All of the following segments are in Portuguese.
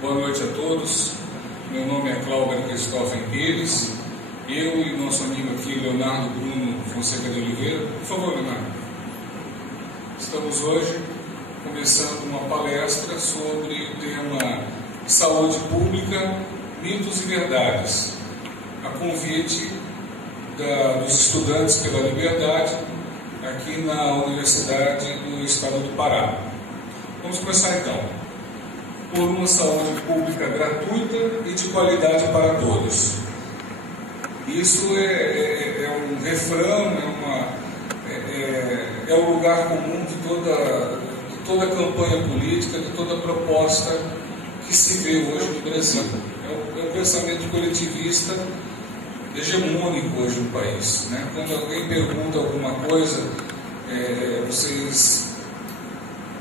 Boa noite a todos. Meu nome é Cláudio Cristóvão Pires. Eu e nosso amigo aqui, Leonardo Bruno Fonseca de Oliveira. Por favor, Leonardo. Estamos hoje começando uma palestra sobre o tema Saúde Pública, Mitos e Verdades, a convite dos estudantes pela liberdade aqui na Universidade do Estado do Pará. Vamos começar então por uma saúde pública gratuita e de qualidade para todos. Isso é um refrão, é o lugar comum de toda campanha política, de toda proposta que se vê hoje no Brasil. É o pensamento coletivista hegemônico hoje no país, né? Quando alguém pergunta alguma coisa, vocês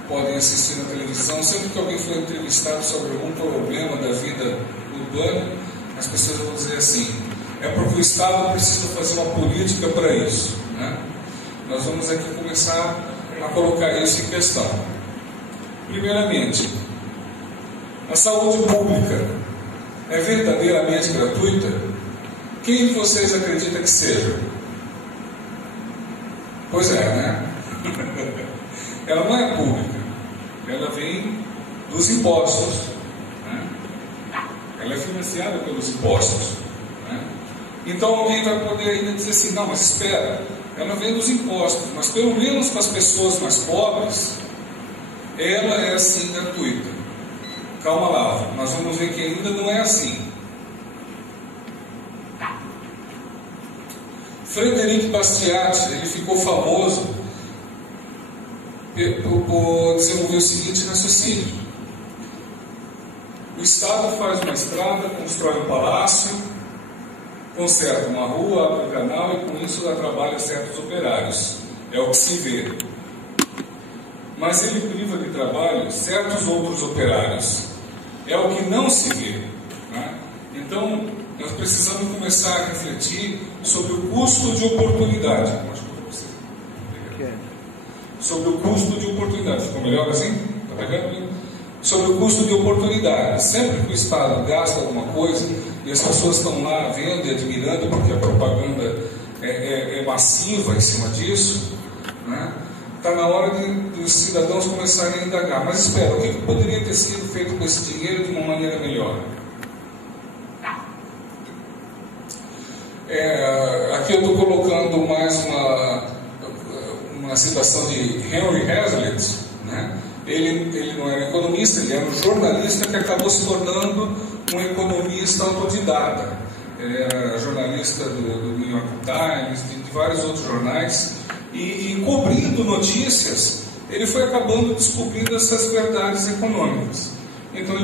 podem assistir na televisão, sempre que alguém for entrevistado sobre algum problema da vida urbana, as pessoas vão dizer assim: é porque o Estado precisa fazer uma política para isso, né? Nós vamos aqui começar a colocar isso em questão. Primeiramente, a saúde pública é verdadeiramente gratuita? Quem de vocês acredita que seja? Pois é, né? Ela não é pública, ela vem dos impostos, né? Ela é financiada pelos impostos, né? Então alguém vai poder ainda dizer assim: não, mas espera, ela vem dos impostos, mas pelo menos para as pessoas mais pobres, ela é assim gratuita. Calma lá, nós vamos ver que ainda não é assim. Frederic Bastiat, ele ficou famoso por desenvolver o seguinte raciocínio: o Estado faz uma estrada, constrói um palácio, conserta uma rua, abre um canal e com isso dá trabalho a certos operários. É o que se vê. Mas ele priva de trabalho certos outros operários. É o que não se vê, né? Então, nós precisamos começar a refletir sobre o custo de oportunidade. Sobre o custo de oportunidade. Ficou melhor assim? Está pegando? Sobre o custo de oportunidade. Sempre que o Estado gasta alguma coisa e as pessoas estão lá vendo e admirando, porque a propaganda é massiva em cima disso, né? Está na hora dos cidadãos começarem a indagar: mas espera, o que poderia ter sido feito com esse dinheiro de uma maneira melhor? Aqui eu estou colocando mais uma citação de Henry Hazlitt, né? Ele não era economista, ele era um jornalista que acabou se tornando um economista autodidata. Ele era jornalista do New York Times, de vários outros jornais, e cobrindo notícias, ele foi acabando descobrindo essas verdades econômicas. Então, no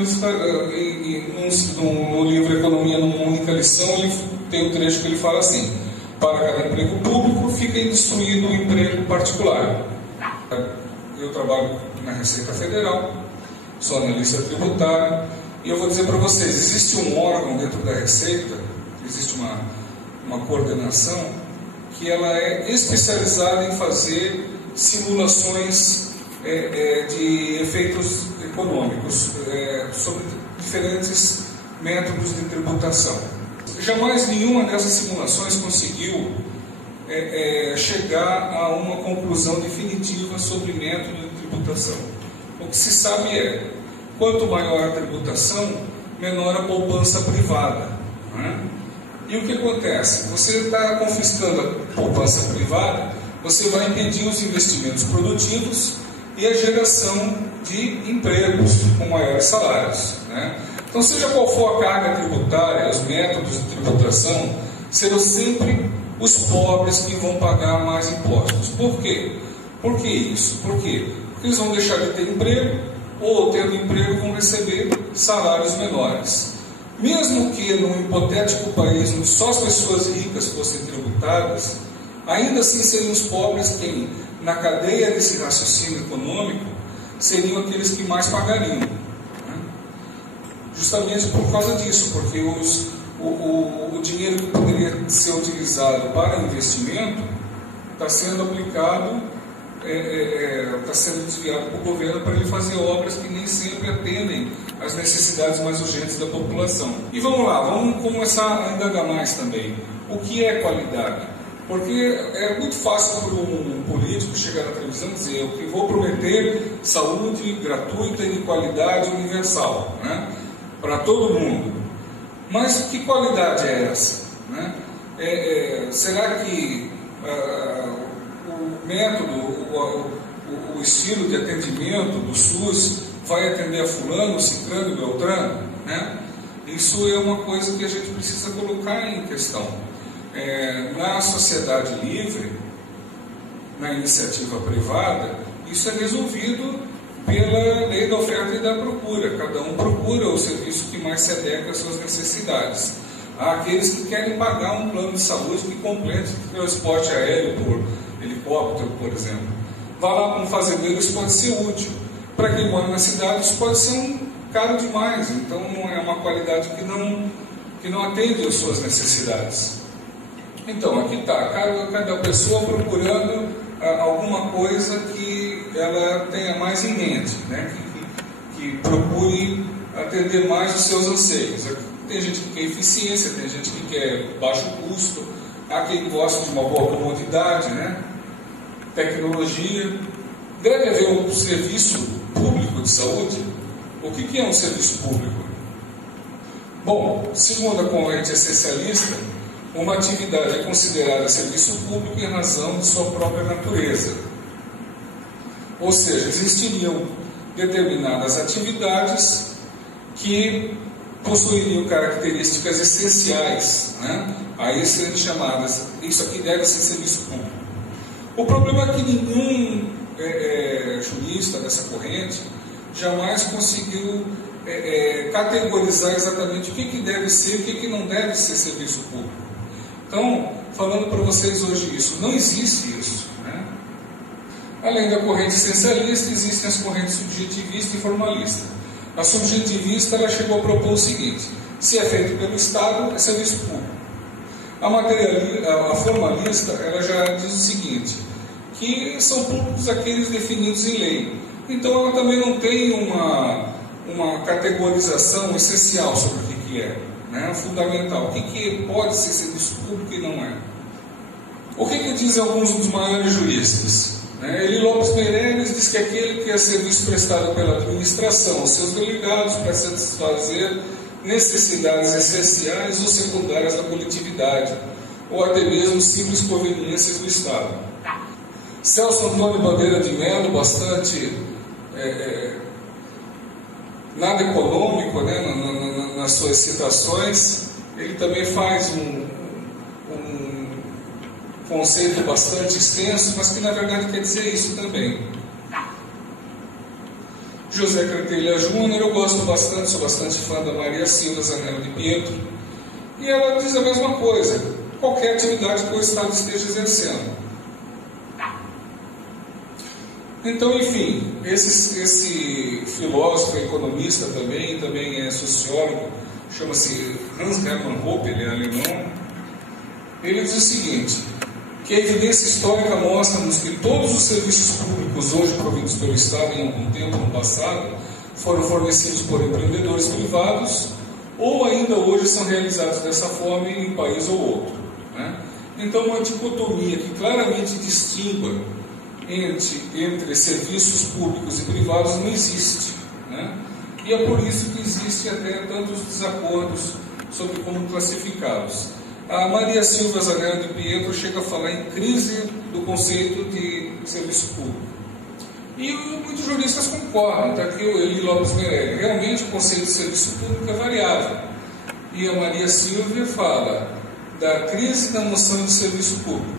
livro Economia numa Única Lição, ele tem um trecho que ele fala assim: para cada emprego público fica indestruído o emprego particular. Eu trabalho na Receita Federal, sou analista tributário, e eu vou dizer para vocês: existe um órgão dentro da Receita, existe uma coordenação que ela é especializada em fazer simulações de efeitos econômicos sobre diferentes métodos de tributação. Jamais nenhuma dessas simulações conseguiu chegar a uma conclusão definitiva sobre método de tributação. O que se sabe é: quanto maior a tributação, menor a poupança privada, né? E o que acontece? Você está confiscando a poupança privada, você vai impedir os investimentos produtivos e a geração de empregos com maiores salários, né? Então, seja qual for a carga tributária, os métodos de tributação, serão sempre os pobres que vão pagar mais impostos. Por quê? Por que isso? Por quê? Porque eles vão deixar de ter emprego, ou tendo emprego vão receber salários menores. Mesmo que num hipotético país onde só as pessoas ricas fossem tributadas, ainda assim seriam os pobres quem, na cadeia desse raciocínio econômico, seriam aqueles que mais pagariam, né? Justamente por causa disso, porque o dinheiro que poderia ser utilizado para investimento está sendo aplicado está sendo desviado para o governo para ele fazer obras que nem sempre atendem às necessidades mais urgentes da população. E vamos lá, vamos começar a indagar mais também. O que é qualidade? Porque é muito fácil para um político chegar na televisão e dizer: eu que vou prometer saúde gratuita e de qualidade universal, né, para todo mundo. Mas que qualidade é essa? Né? Será que o método, o estilo de atendimento do SUS vai atender a fulano, ciclano e beltrano? Né? Isso é uma coisa que a gente precisa colocar em questão. Na sociedade livre, na iniciativa privada, isso é resolvido pela lei da oferta e da procura. Cada um procura o serviço que mais se adequa às suas necessidades. Há aqueles que querem pagar um plano de saúde que complete o transporte aéreo por helicóptero, por exemplo. Vá lá para um fazendeiro, isso pode ser útil. Para quem mora na cidade, isso pode ser caro demais. Então não é uma qualidade que não atende às suas necessidades. Então, aqui está, cada pessoa procurando alguma coisa que ela tenha mais em mente, né? que procure atender mais os seus anseios. Tem gente que quer eficiência, tem gente que quer baixo custo, há quem gosta de uma boa comodidade, né? Tecnologia. Deve haver um serviço público de saúde. O que é um serviço público? Bom, segundo a corrente essencialista, uma atividade é considerada serviço público em razão de sua própria natureza. Ou seja, existiriam determinadas atividades que possuiriam características essenciais, né? Aí serem chamadas, isso aqui deve ser serviço público. O problema é que nenhum jurista dessa corrente jamais conseguiu categorizar exatamente o que deve ser e o que não deve ser serviço público. Então, falando para vocês hoje isso, não existe isso, né? Além da corrente essencialista, existem as correntes subjetivista e formalista. A subjetivista, ela chegou a propor o seguinte: se é feito pelo Estado, é serviço público. A formalista, ela já diz o seguinte, que são públicos aqueles definidos em lei. Então, ela também não tem uma categorização essencial sobre o que é. Fundamental. O que pode ser serviço público e não é? O que dizem alguns dos maiores juristas? Eli Lopes Meirelles diz que aquele que é serviço prestado pela administração aos seus delegados para satisfazer necessidades essenciais ou secundárias da coletividade, ou até mesmo simples conveniências do Estado. Celso Antônio Bandeira de Mello, bastante nada econômico, né, nas suas citações, ele também faz um conceito bastante extenso, mas que na verdade quer dizer isso também. José Cantelha Júnior, eu gosto bastante, sou bastante fã da Maria Silva Zanella de Pietro, e ela diz a mesma coisa: qualquer atividade que o Estado esteja exercendo. Então, enfim, esse filósofo, economista também é sociólogo, chama-se Hans Hermann Hoppe, ele é alemão. Ele diz o seguinte, que a evidência histórica mostra-nos que todos os serviços públicos hoje providos pelo Estado em algum tempo no passado foram fornecidos por empreendedores privados ou ainda hoje são realizados dessa forma em um país ou outro, né? Então, uma dicotomia que claramente distingua entre serviços públicos e privados não existe, né? E é por isso que existe até tantos desacordos sobre como classificá-los. A Maria Silva Zanella de Pietro chega a falar em crise do conceito de serviço público. E muitos juristas concordam, está aqui o Eli Lopes Meirelles. Realmente o conceito de serviço público é variável. E a Maria Silva fala da crise da noção de serviço público.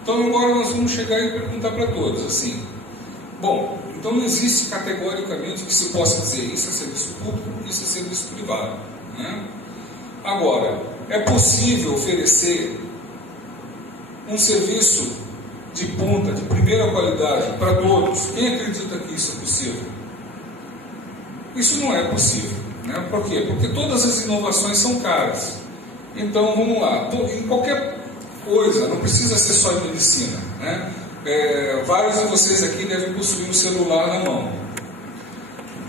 Então agora nós vamos chegar e perguntar para todos assim: bom, então não existe categoricamente que se possa dizer isso é serviço público, isso é serviço privado, né? Agora, é possível oferecer um serviço de ponta, de primeira qualidade para todos? Quem acredita que isso é possível? Isso não é possível, né? Por quê? Porque todas as inovações são caras. Então vamos lá, em qualquer coisa, não precisa ser só em medicina, né? vários de vocês aqui devem possuir um celular na mão.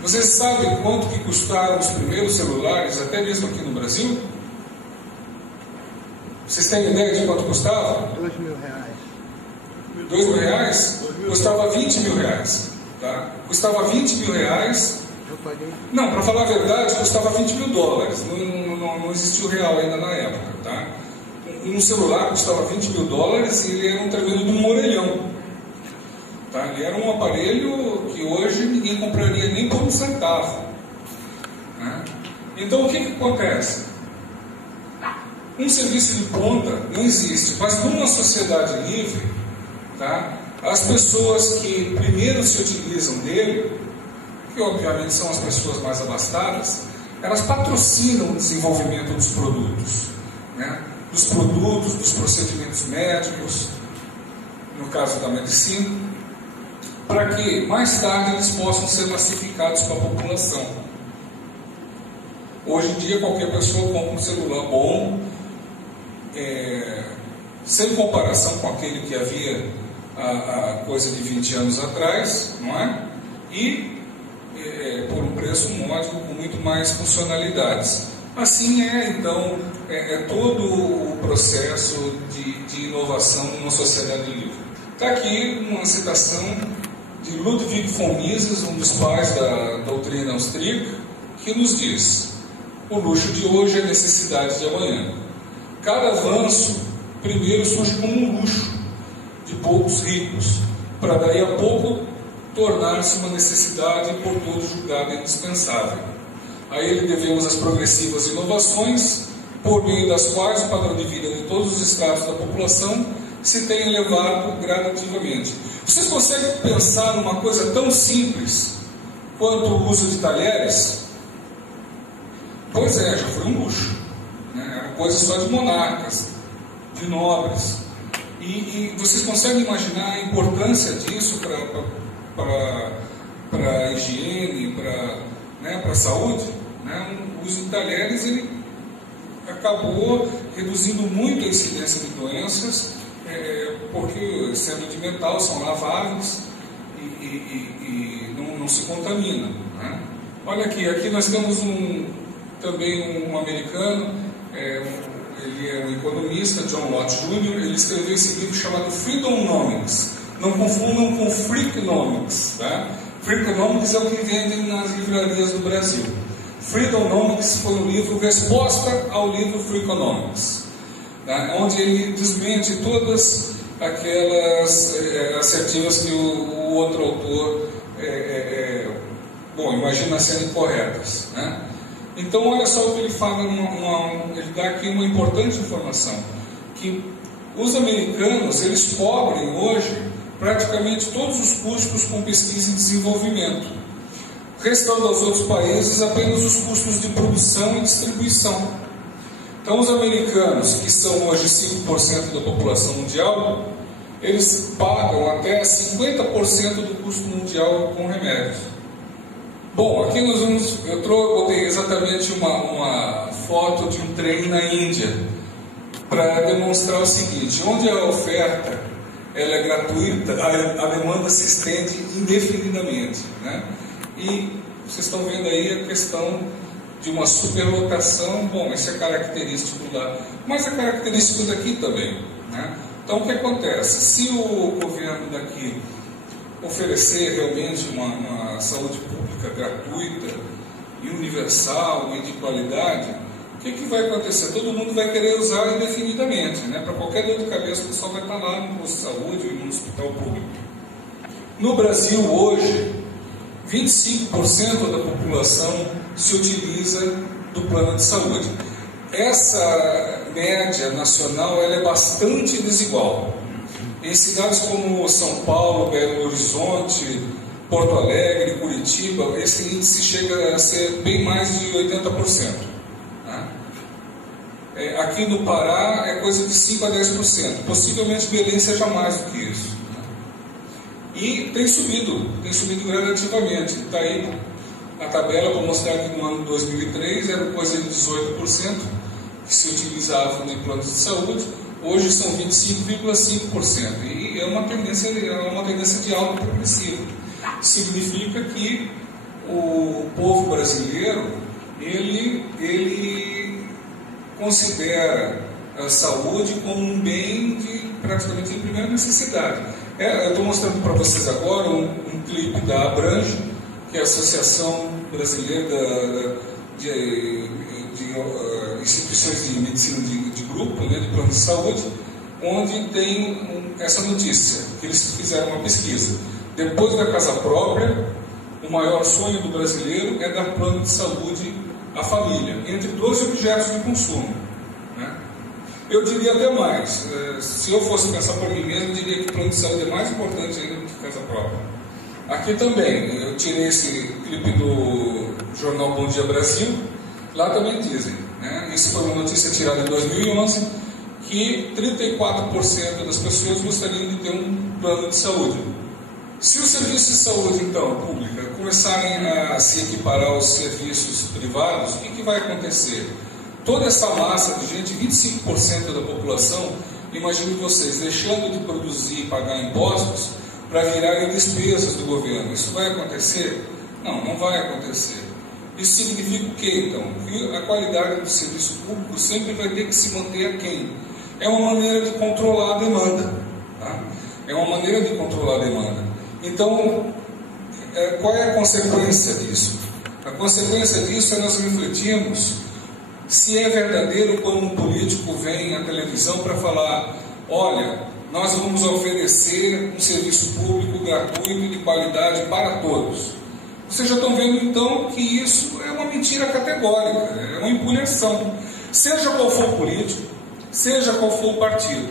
Vocês sabem quanto que custaram os primeiros celulares, até mesmo aqui no Brasil? Vocês têm ideia de quanto custava? R$2.000. R$2.000? Custava R$20.000. Tá? Custava R$20.000. Eu paguei. Não, para falar a verdade, custava $20.000. Não existia o real ainda na época. Tá? Um celular custava $20.000 e ele era um tremendo de um orelhão. Tá? Ele era um aparelho que hoje ninguém compraria nem por um centavo. Né? Então o que acontece? Um serviço de ponta não existe, mas numa sociedade livre, tá? As pessoas que primeiro se utilizam dele, que obviamente são as pessoas mais abastadas, elas patrocinam o desenvolvimento dos produtos, né? Dos produtos, dos procedimentos médicos, no caso da medicina, para que mais tarde eles possam ser massificados para a população. Hoje em dia qualquer pessoa compra um celular bom, sem comparação com aquele que havia há coisa de 20 anos atrás, não é? E por um preço módico com muito mais funcionalidades. Assim então, todo o processo de inovação numa sociedade livre. Está aqui uma citação de Ludwig von Mises, um dos pais da doutrina austríaca, que nos diz: o luxo de hoje é a necessidade de amanhã. Cada avanço primeiro surge como um luxo de poucos ricos, para daí a pouco tornar-se uma necessidade por todos julgada indispensável. A ele devemos as progressivas inovações, por meio das quais o padrão de vida de todos os estratos da população se tem elevado gradativamente. Vocês conseguem pensar numa coisa tão simples quanto o uso de talheres? Pois já foi um luxo. Era coisa só de monarcas, de nobres. E vocês conseguem imaginar a importância disso para a higiene, para a saúde? O uso de talheres ele acabou reduzindo muito a incidência de doenças, porque sendo de metal são laváveis e não se contaminam. Né? Olha aqui nós temos também um americano, ele é um economista, John Lott Jr., ele escreveu esse livro chamado Freakonomics. Não confundam com Freakonomics. Tá? Freakonomics é o que vendem nas livrarias do Brasil. Freakonomics foi um livro resposta ao livro Freakonomics, tá? Onde ele desmente todas aquelas assertivas que o outro autor imagina serem corretas. Né? Então, olha só o que ele fala, ele dá aqui uma importante informação, que os americanos, eles cobrem hoje praticamente todos os custos com pesquisa e desenvolvimento, restando aos outros países apenas os custos de produção e distribuição. Então, os americanos, que são hoje 5% da população mundial, eles pagam até 50% do custo mundial com remédios. Bom, aqui eu botei exatamente uma foto de um trem na Índia, para demonstrar o seguinte: onde a oferta ela é gratuita, a demanda se estende indefinidamente. Né? E vocês estão vendo aí a questão de uma superlotação. Bom, isso é característico lá, mas é característico daqui também. Né? Então, o que acontece? Se o governo daqui oferecer realmente uma saúde pública gratuita e universal e de qualidade, o que vai acontecer? Todo mundo vai querer usar indefinidamente, né? Para qualquer dor de cabeça, o pessoal vai estar lá no posto de saúde ou no hospital público. No Brasil, hoje, 25% da população se utiliza do plano de saúde. Essa média nacional ela é bastante desigual. Em cidades como São Paulo, Belo Horizonte, Porto Alegre, Curitiba, esse índice chega a ser bem mais de 80%. Né? Aqui no Pará é coisa de 5% a 10%. Possivelmente Belém seja mais do que isso. Né? E tem subido gradativamente. Está aí a tabela para mostrar que no ano de 2003 era coisa de 18% que se utilizavam em planos de saúde. Hoje são 25,5%. E que é uma tendência de alta progressiva. Significa que o povo brasileiro ele considera a saúde como um bem praticamente de primeira necessidade. Eu estou mostrando para vocês agora um clipe da Abrange, que é a Associação Brasileira de Instituições de Medicina de Grupo, né, de plano de saúde, onde tem essa notícia, que eles fizeram uma pesquisa. Depois da casa própria, o maior sonho do brasileiro é dar plano de saúde à família, entre 12 objetos de consumo. Né? Eu diria até mais, se eu fosse pensar por mim mesmo, eu diria que o plano de saúde é mais importante ainda do que casa própria. Aqui também, eu tirei esse clipe do jornal Bom Dia Brasil, lá também dizem, né? Isso foi uma notícia tirada em 2011, que 34% das pessoas gostariam de ter um plano de saúde. Se os serviços de saúde, então, pública, começarem a se equiparar aos serviços privados, o que vai acontecer? Toda essa massa de gente, 25% da população, imaginem vocês, deixando de produzir e pagar impostos para virarem despesas do governo. Isso vai acontecer? Não, não vai acontecer. Isso significa o quê, então? Que a qualidade do serviço público sempre vai ter que se manter aquém. É uma maneira de controlar a demanda. Tá? É uma maneira de controlar a demanda. Então, qual é a consequência disso? A consequência disso é nós refletirmos se é verdadeiro quando um político vem à televisão para falar: olha, nós vamos oferecer um serviço público gratuito e de qualidade para todos. Vocês já estão vendo então que isso é uma mentira categórica, é uma empulhação. Seja qual for o político, seja qual for o partido,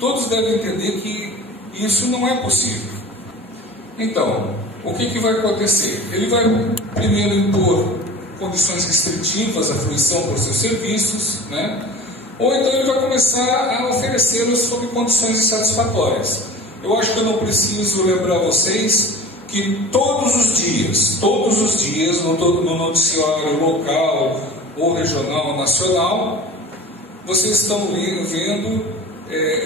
todos devem entender que isso não é possível. Então, o que vai acontecer? Ele vai primeiro impor condições restritivas à fruição por seus serviços, né? Ou então ele vai começar a oferecê-los sob condições insatisfatórias. Eu acho que eu não preciso lembrar vocês que todos os dias, no noticiário local ou regional ou nacional, vocês estão vendo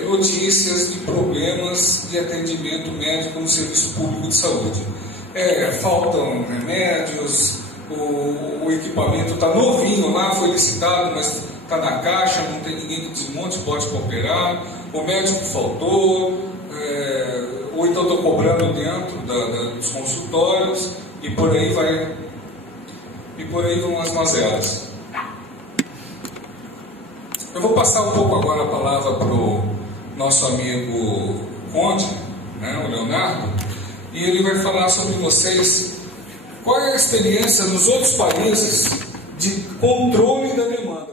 notícias de problemas de atendimento médico no serviço público de saúde. Faltam remédios, o equipamento está novinho lá, foi licitado, mas está na caixa, não tem ninguém que desmonte, bote para operar, o médico faltou, ou então estou cobrando dentro dos consultórios, e por aí vão as mazelas. Eu vou passar um pouco agora a palavra para o nosso amigo Conde, né, o Leonardo, e ele vai falar sobre vocês qual é a experiência nos outros países de controle da demanda.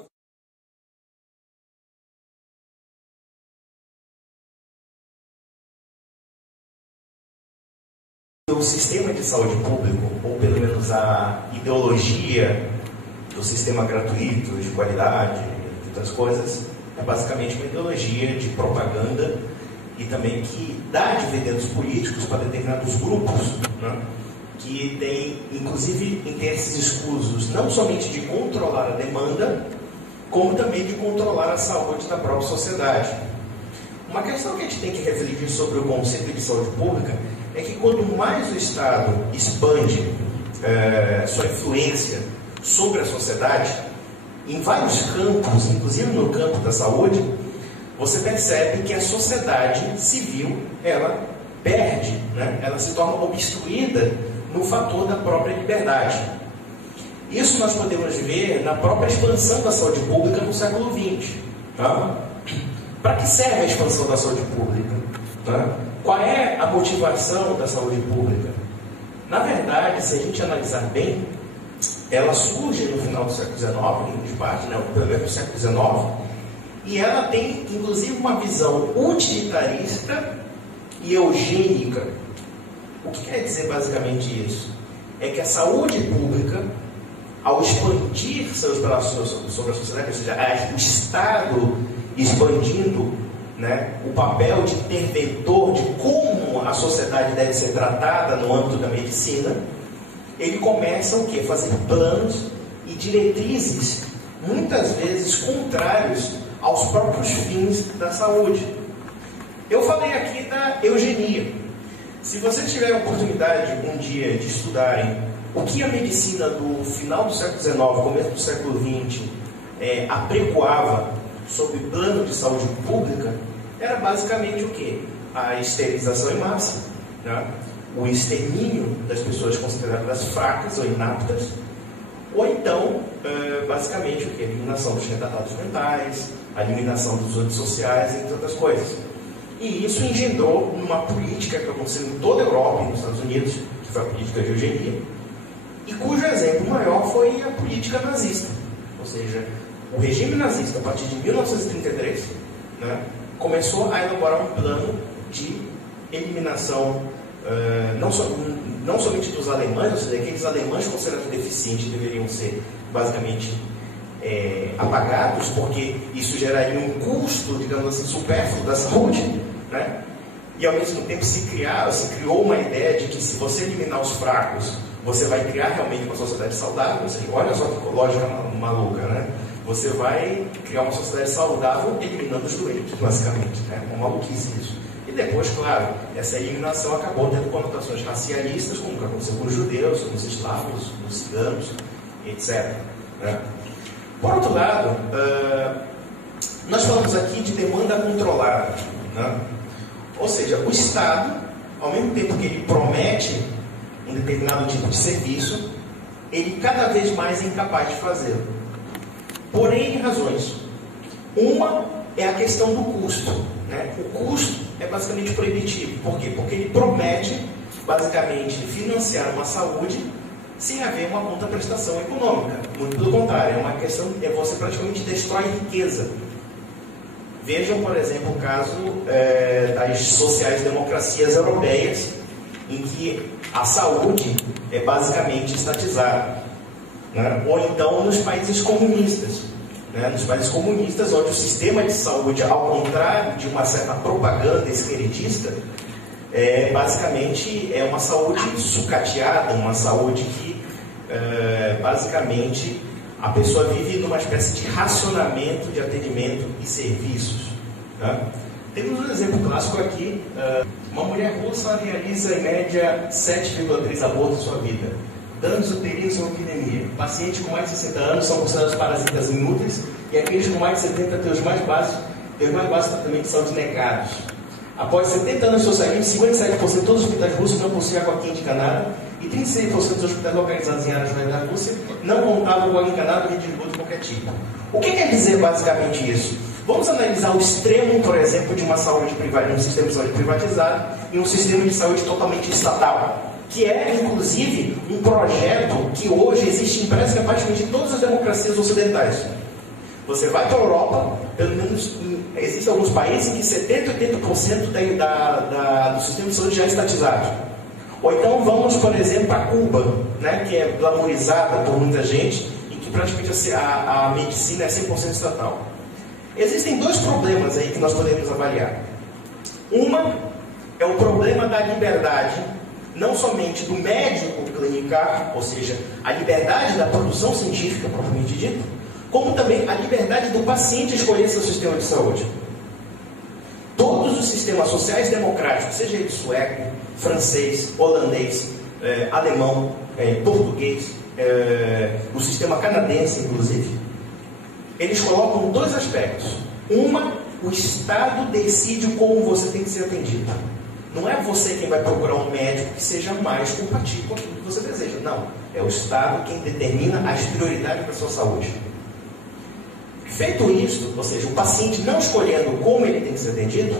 O sistema de saúde público, ou pelo menos a ideologia do sistema gratuito, de qualidade, e outras coisas, é basicamente uma ideologia de propaganda e também que dá dividendos políticos para determinados grupos, né, que têm, inclusive, interesses escusos, não somente de controlar a demanda, como também de controlar a saúde da própria sociedade. Uma questão que a gente tem que refletir sobre o conceito de saúde pública é que quanto mais o Estado expande sua influência sobre a sociedade, em vários campos, inclusive no campo da saúde, você percebe que a sociedade civil, ela perde, né? Ela se torna obstruída no fator da própria liberdade. Isso nós podemos ver na própria expansão da saúde pública no século XX. Tá? Para que serve a expansão da saúde pública? Tá? Qual é a motivação da saúde pública? Na verdade, se a gente analisar bem, ela surge no final do século XIX, em grande parte, né? Pelo menos no século XIX, e ela tem, inclusive, uma visão utilitarista e eugênica. O que quer dizer basicamente isso? É que a saúde pública, ao expandir seus braços sobre a sociedade, ou seja, o Estado expandindo, né, o papel de interventor de como a sociedade deve ser tratada no âmbito da medicina, ele começa o quê? Fazer planos e diretrizes, muitas vezes contrários aos próprios fins da saúde. Eu falei aqui da eugenia. Se vocês tiverem a oportunidade um dia de estudarem o que a medicina do final do século XIX, começo do século XX, apregoava sobre plano de saúde pública, era basicamente o quê? A esterilização em massa, né? O extermínio das pessoas consideradas fracas ou inaptas, ou então, basicamente, o quê? A eliminação dos retardados mentais, a eliminação dos antissociais, entre outras coisas. E isso engendrou uma política que aconteceu em toda a Europa e nos Estados Unidos, que foi a política de eugenia, e cujo exemplo maior foi a política nazista. Ou seja, o regime nazista, a partir de 1933, né, começou a elaborar um plano de eliminação, não somente dos alemães, ou seja, aqueles alemães considerados deficientes deveriam ser basicamente apagados, porque isso geraria um custo, digamos assim, supérfluo da saúde, né? E ao mesmo tempo se criou uma ideia de que se você eliminar os fracos, você vai criar realmente uma sociedade saudável. Ou seja, olha só que lógica maluca, né? Você vai criar uma sociedade saudável eliminando os doentes, basicamente, né? Uma maluquice isso. E depois, claro, essa eliminação acabou tendo conotações racialistas, como aconteceu com os judeus, com os eslavos, com os ciganos, etc., né? Por outro lado, nós falamos aqui de demanda controlada, né? Ou seja, o Estado, ao mesmo tempo que ele promete um determinado tipo de serviço, ele cada vez mais é incapaz de fazê-lo. Por N razões. Uma é a questão do custo, né? O custo é basicamente proibitivo. Por quê? Porque ele promete, basicamente, financiar uma saúde sem haver uma contraprestação econômica. Muito pelo contrário, é uma questão, você praticamente destrói riqueza. Vejam, por exemplo, o caso das sociais-democracias europeias, em que a saúde é basicamente estatizada, né? Ou então nos países comunistas, né? Nos países comunistas, onde o sistema de saúde, ao contrário de uma certa propaganda esquerdista, basicamente é uma saúde sucateada, uma saúde que basicamente a pessoa vive numa espécie de racionamento de atendimento e serviços, né? Temos um exemplo clássico aqui. Uma mulher russa realiza em média 7,3 abortos em sua vida. Danos uterinos são epidemia. Pacientes com mais de 60 anos são considerados parasitas inúteis e aqueles com mais de 70 têm os mais básicos tratamento de saúde negados. Após 70 anos de socialismo, 57% de todos os hospitais russos não possuíam água quente encanada e 36% dos hospitais localizados em áreas rurais da Rússia não contavam com água encanada ou rede de esgoto de qualquer tipo. O que quer dizer basicamente isso? Vamos analisar o extremo, por exemplo, de uma saúde privada, um sistema de saúde privatizado e um sistema de saúde totalmente estatal, que é, inclusive, um projeto que hoje existe em praticamente todas as democracias ocidentais. Você vai para a Europa, pelo menos existem alguns países em que 70% a 80% do sistema de saúde já é estatizado. Ou então vamos, por exemplo, para Cuba, né, que é glamourizada por muita gente e que praticamente a medicina é 100% estatal. Existem dois problemas aí que nós podemos avaliar. Uma é o problema da liberdade, não somente do médico clinicar, ou seja, a liberdade da produção científica, propriamente dita, como também a liberdade do paciente escolher seu sistema de saúde. Todos os sistemas sociais democráticos, seja ele sueco, francês, holandês, alemão, português, o sistema canadense, inclusive, eles colocam dois aspectos. Uma, o Estado decide como você tem que ser atendido. Não é você quem vai procurar um médico que seja mais compatível com aquilo que você deseja. Não. É o Estado quem determina as prioridades para a sua saúde. Feito isso, ou seja, o paciente não escolhendo como ele tem que ser atendido,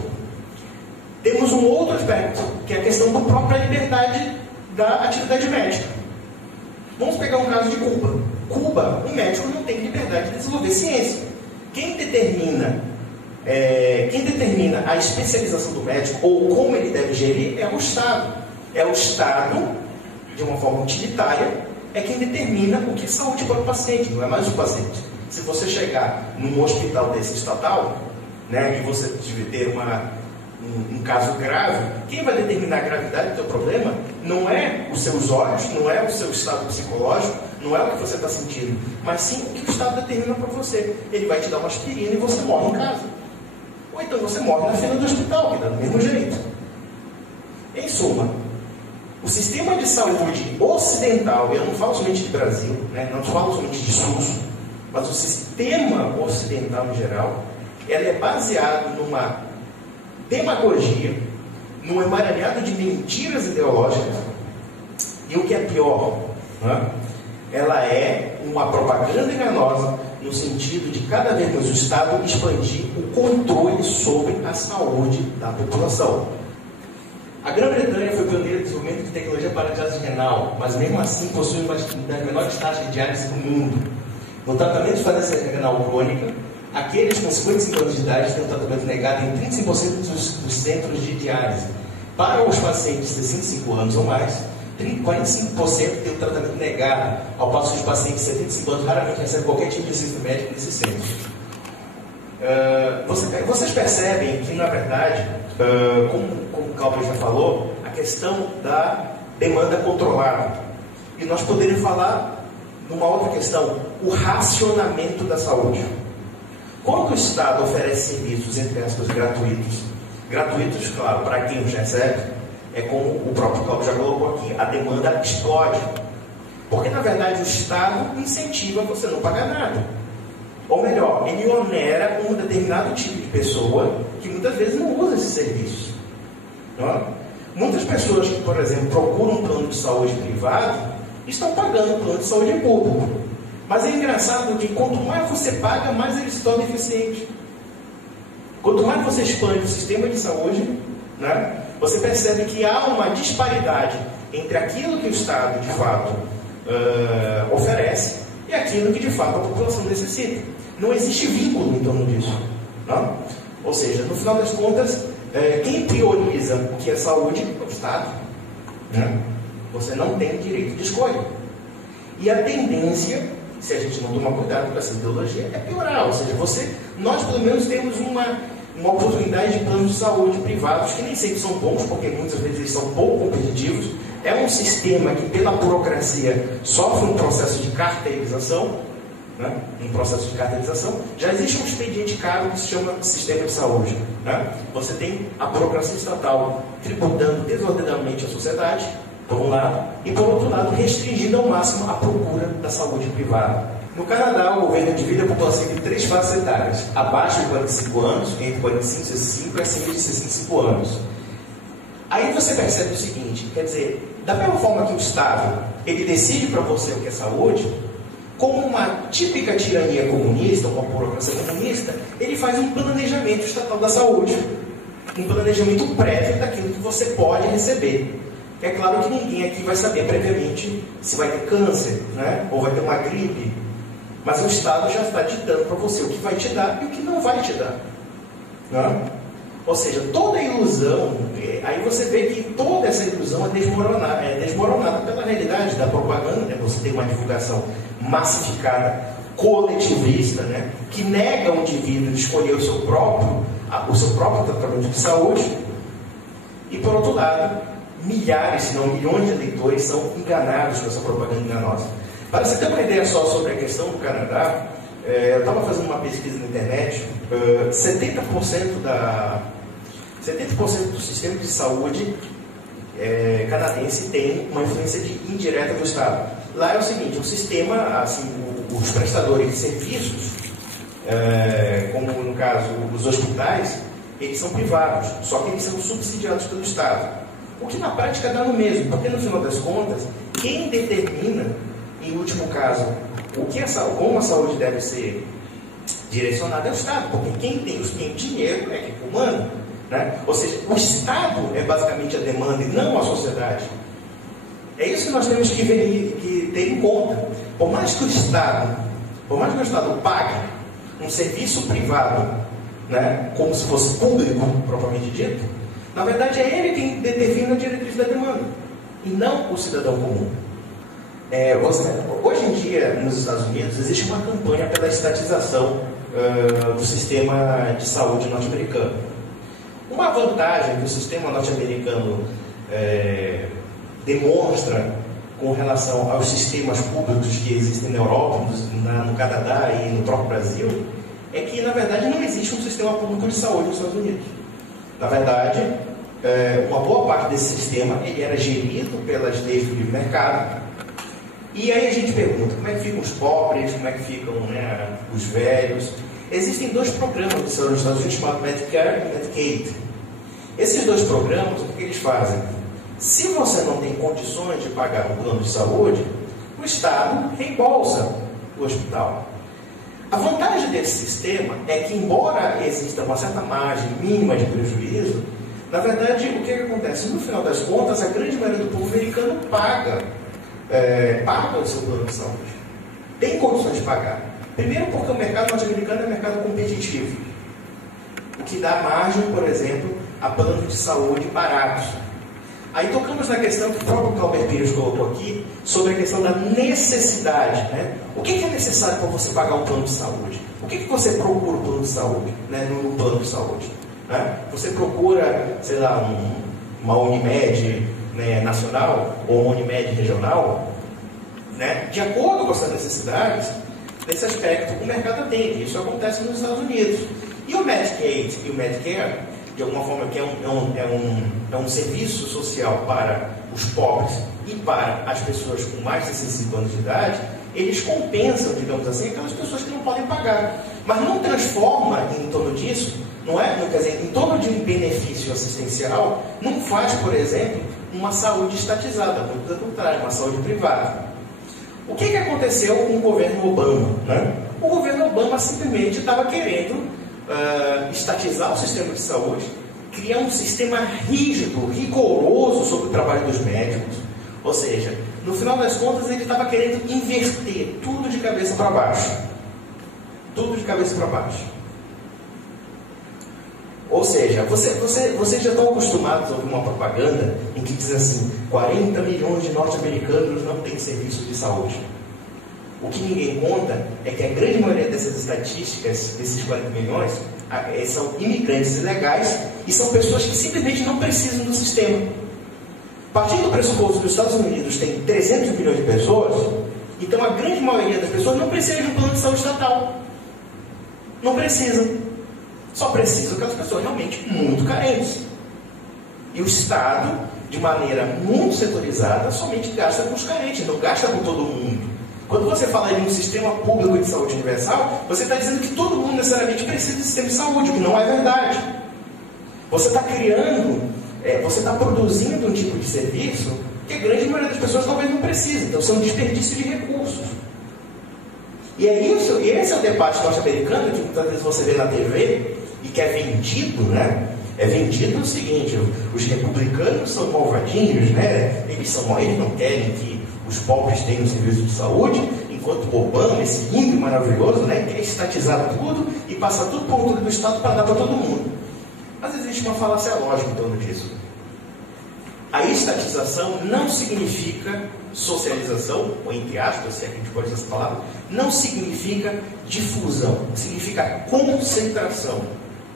temos um outro aspecto, que é a questão da própria liberdade da atividade médica. Vamos pegar um caso de Cuba. Cuba, um médico não tem liberdade de desenvolver ciência. Quem determina a especialização do médico ou como ele deve gerir é o Estado. É o Estado, de uma forma utilitária, é quem determina o que é saúde para o paciente, não é mais o paciente. Se você chegar num hospital desse estatal, né, e você ter um caso grave, quem vai determinar a gravidade do teu problema não é os seus olhos, não é o seu estado psicológico, não é o que você está sentindo, mas sim o que o Estado determina para você. Ele vai te dar uma aspirina e você morre em casa. ou então você morre na fila do hospital, que dá do mesmo jeito. Em suma, o sistema de saúde ocidental, eu não falo somente de Brasil, né, não falo somente de SUS, mas o sistema ocidental em geral, ela é baseado numa demagogia, num emaranhado de mentiras ideológicas, e o que é pior, né, ela é uma propaganda enganosa, no sentido de cada vez mais o Estado expandir o controle sobre a saúde da população. A Grã-Bretanha foi pioneira no desenvolvimento de tecnologia para a diálise renal, mas mesmo assim possui uma das menores taxas de diálise do mundo. No tratamento de falência renal crônica, aqueles com 55 anos de idade têm um tratamento negado em 35% dos centros de diálise. Para os pacientes de 65 anos ou mais, 45% tem o tratamento negado, ao passo que os pacientes de 75 anos raramente recebem qualquer tipo de assistência médica nesses centros. Vocês percebem que, na verdade, como o Cláudio já falou, a questão da demanda controlada. E nós poderíamos falar numa outra questão, o racionamento da saúde. Quando o Estado oferece serviços, entre aspas, gratuitos, claro, para quem os recebe, é como o próprio Cláudio já colocou aqui, a demanda explode. Porque, na verdade, o Estado incentiva você a não pagar nada. Ou melhor, ele onera um determinado tipo de pessoa que muitas vezes não usa esses serviços. Não? Muitas pessoas que, por exemplo, procuram um plano de saúde privado, estão pagando um plano de saúde público. Mas é engraçado que quanto mais você paga, mais ele se torna eficiente. Quanto mais você expande o sistema de saúde, né, você percebe que há uma disparidade entre aquilo que o Estado, de fato, oferece e aquilo que, de fato, a população necessita. Não existe vínculo em torno disso. Não? Ou seja, no final das contas, quem prioriza o que é saúde é o Estado. Né? Você não tem direito de escolha. E a tendência, se a gente não tomar cuidado com essa ideologia, é piorar. Ou seja, nós pelo menos temos uma oportunidade de planos de saúde privados que nem sempre são bons, porque muitas vezes eles são pouco competitivos. É um sistema que, pela burocracia, sofre um processo de carteirização. Né? Já existe um expediente caro que se chama sistema de saúde. Né? Você tem a burocracia estatal tributando desordenadamente a sociedade, por um lado, e por outro lado, restringindo ao máximo a procura da saúde privada. No Canadá, o governo divide a população em 3 faixas etárias: abaixo de 45 anos, entre 45 e 65 e acima de 65 anos. Aí você percebe o seguinte, quer dizer, da mesma forma que o Estado ele decide para você o que é saúde, como uma típica tirania comunista, ou uma burocracia comunista, ele faz um planejamento estatal da saúde, um planejamento prévio daquilo que você pode receber. É claro que ninguém aqui vai saber previamente se vai ter câncer, né? Ou vai ter uma gripe, mas o Estado já está ditando para você o que vai te dar e o que não vai te dar. Né? Ou seja, toda ilusão, aí você vê que toda essa ilusão é desmoronada pela realidade da propaganda, né? Você tem uma divulgação massificada, coletivista, né? Que nega ao indivíduo de escolher o seu próprio tratamento de saúde, e por outro lado, milhares, se não milhões de eleitores são enganados com essa propaganda enganosa. Para você ter uma ideia só sobre a questão do Canadá, eu estava fazendo uma pesquisa na internet, 70% do sistema de saúde canadense tem uma influência indireta do Estado. Lá é o seguinte, o sistema, assim, os prestadores de serviços, como no caso os hospitais, eles são privados, só que eles são subsidiados pelo Estado. O que na prática dá no mesmo, porque no final das contas, quem determina, em último caso, como a saúde deve ser direcionada é o Estado, porque quem tem dinheiro é quem comanda. Né? Ou seja, o Estado é basicamente a demanda e não a sociedade. É isso que nós temos que ter em conta. Por mais que o Estado pague um serviço privado, né, como se fosse público, propriamente dito, na verdade é ele quem define a diretriz da demanda, e não o cidadão comum. Hoje em dia, nos Estados Unidos, existe uma campanha pela estatização do sistema de saúde norte-americano. Uma vantagem que o sistema norte-americano demonstra com relação aos sistemas públicos que existem na Europa, no Canadá e no próprio Brasil, é que, na verdade, não existe um sistema público de saúde nos Estados Unidos. Na verdade, uma boa parte desse sistema ele era gerido pelas leis do livre mercado. E aí a gente pergunta, como é que ficam os pobres, como é que ficam, né, os velhos? Existem dois programas de saúde nos Estados Unidos chamados Medicare e Medicaid. Esses dois programas, o que eles fazem? Se você não tem condições de pagar um plano de saúde, o Estado reembolsa o hospital. A vantagem desse sistema é que, embora exista uma certa margem mínima de prejuízo, na verdade, o que acontece? No final das contas, a grande maioria do povo americano paga o seu plano de saúde. Tem condições de pagar. Primeiro porque o mercado norte-americano é um mercado competitivo, o que dá margem, por exemplo, a planos de saúde baratos. Aí tocamos na questão que o próprio Clauber Pires colocou aqui, sobre a questão da necessidade. Né? O que é necessário para você pagar um plano de saúde? O que você procura um plano de saúde, né, no plano de saúde? Né? Você procura, sei lá, uma Unimed, né, nacional ou uma Unimed regional? Né? De acordo com essas necessidades, nesse aspecto, o mercado atende. Isso acontece nos Estados Unidos. E o Medicaid e o Medicare, de alguma forma, que é um serviço social para os pobres e para as pessoas com mais de 65 anos de idade, eles compensam, digamos assim, aquelas pessoas que não podem pagar. Mas não transforma em torno disso, quer dizer, em torno de um benefício assistencial, não faz, por exemplo, uma saúde estatizada, muito pelo contrário, uma saúde privada. O que aconteceu com o governo Obama? Né? O governo Obama simplesmente estava querendo estatizar o sistema de saúde, criar um sistema rígido, rigoroso sobre o trabalho dos médicos. Ou seja, no final das contas, ele estava querendo inverter tudo de cabeça para baixo. Tudo de cabeça para baixo. Ou seja, vocês já estão acostumados a ouvir uma propaganda em que diz assim: 40 milhões de norte-americanos não têm serviço de saúde. O que ninguém conta é que a grande maioria dessas estatísticas, desses 40 milhões, são imigrantes ilegais e são pessoas que simplesmente não precisam do sistema. Partindo do pressuposto que os Estados Unidos têm 300 milhões de pessoas, então a grande maioria das pessoas não precisa de um plano de saúde estatal. Não precisam. Só precisam aquelas pessoas realmente muito carentes. E o Estado, de maneira muito setorizada, somente gasta com os carentes, não gasta com todo mundo. Quando você fala de um sistema público de saúde universal, você está dizendo que todo mundo necessariamente precisa de sistema de saúde, o que não é verdade. Você está criando, você está produzindo um tipo de serviço que a grande maioria das pessoas talvez não precise. Então, isso é um desperdício de recursos. E esse é o debate norte-americano que muitas vezes você vê na TV e que é vendido, né? É vendido o seguinte: os republicanos são malvadinhos, né? Eles não querem que os pobres tenham um serviço de saúde, enquanto o Obama, esse lindo e maravilhoso, né, quer estatizar tudo e passar tudo por conta do Estado para dar para todo mundo. Mas existe uma falácia lógica em torno disso. A estatização não significa socialização, ou entre aspas, se é que a gente pode usar essa palavra, não significa difusão, significa concentração.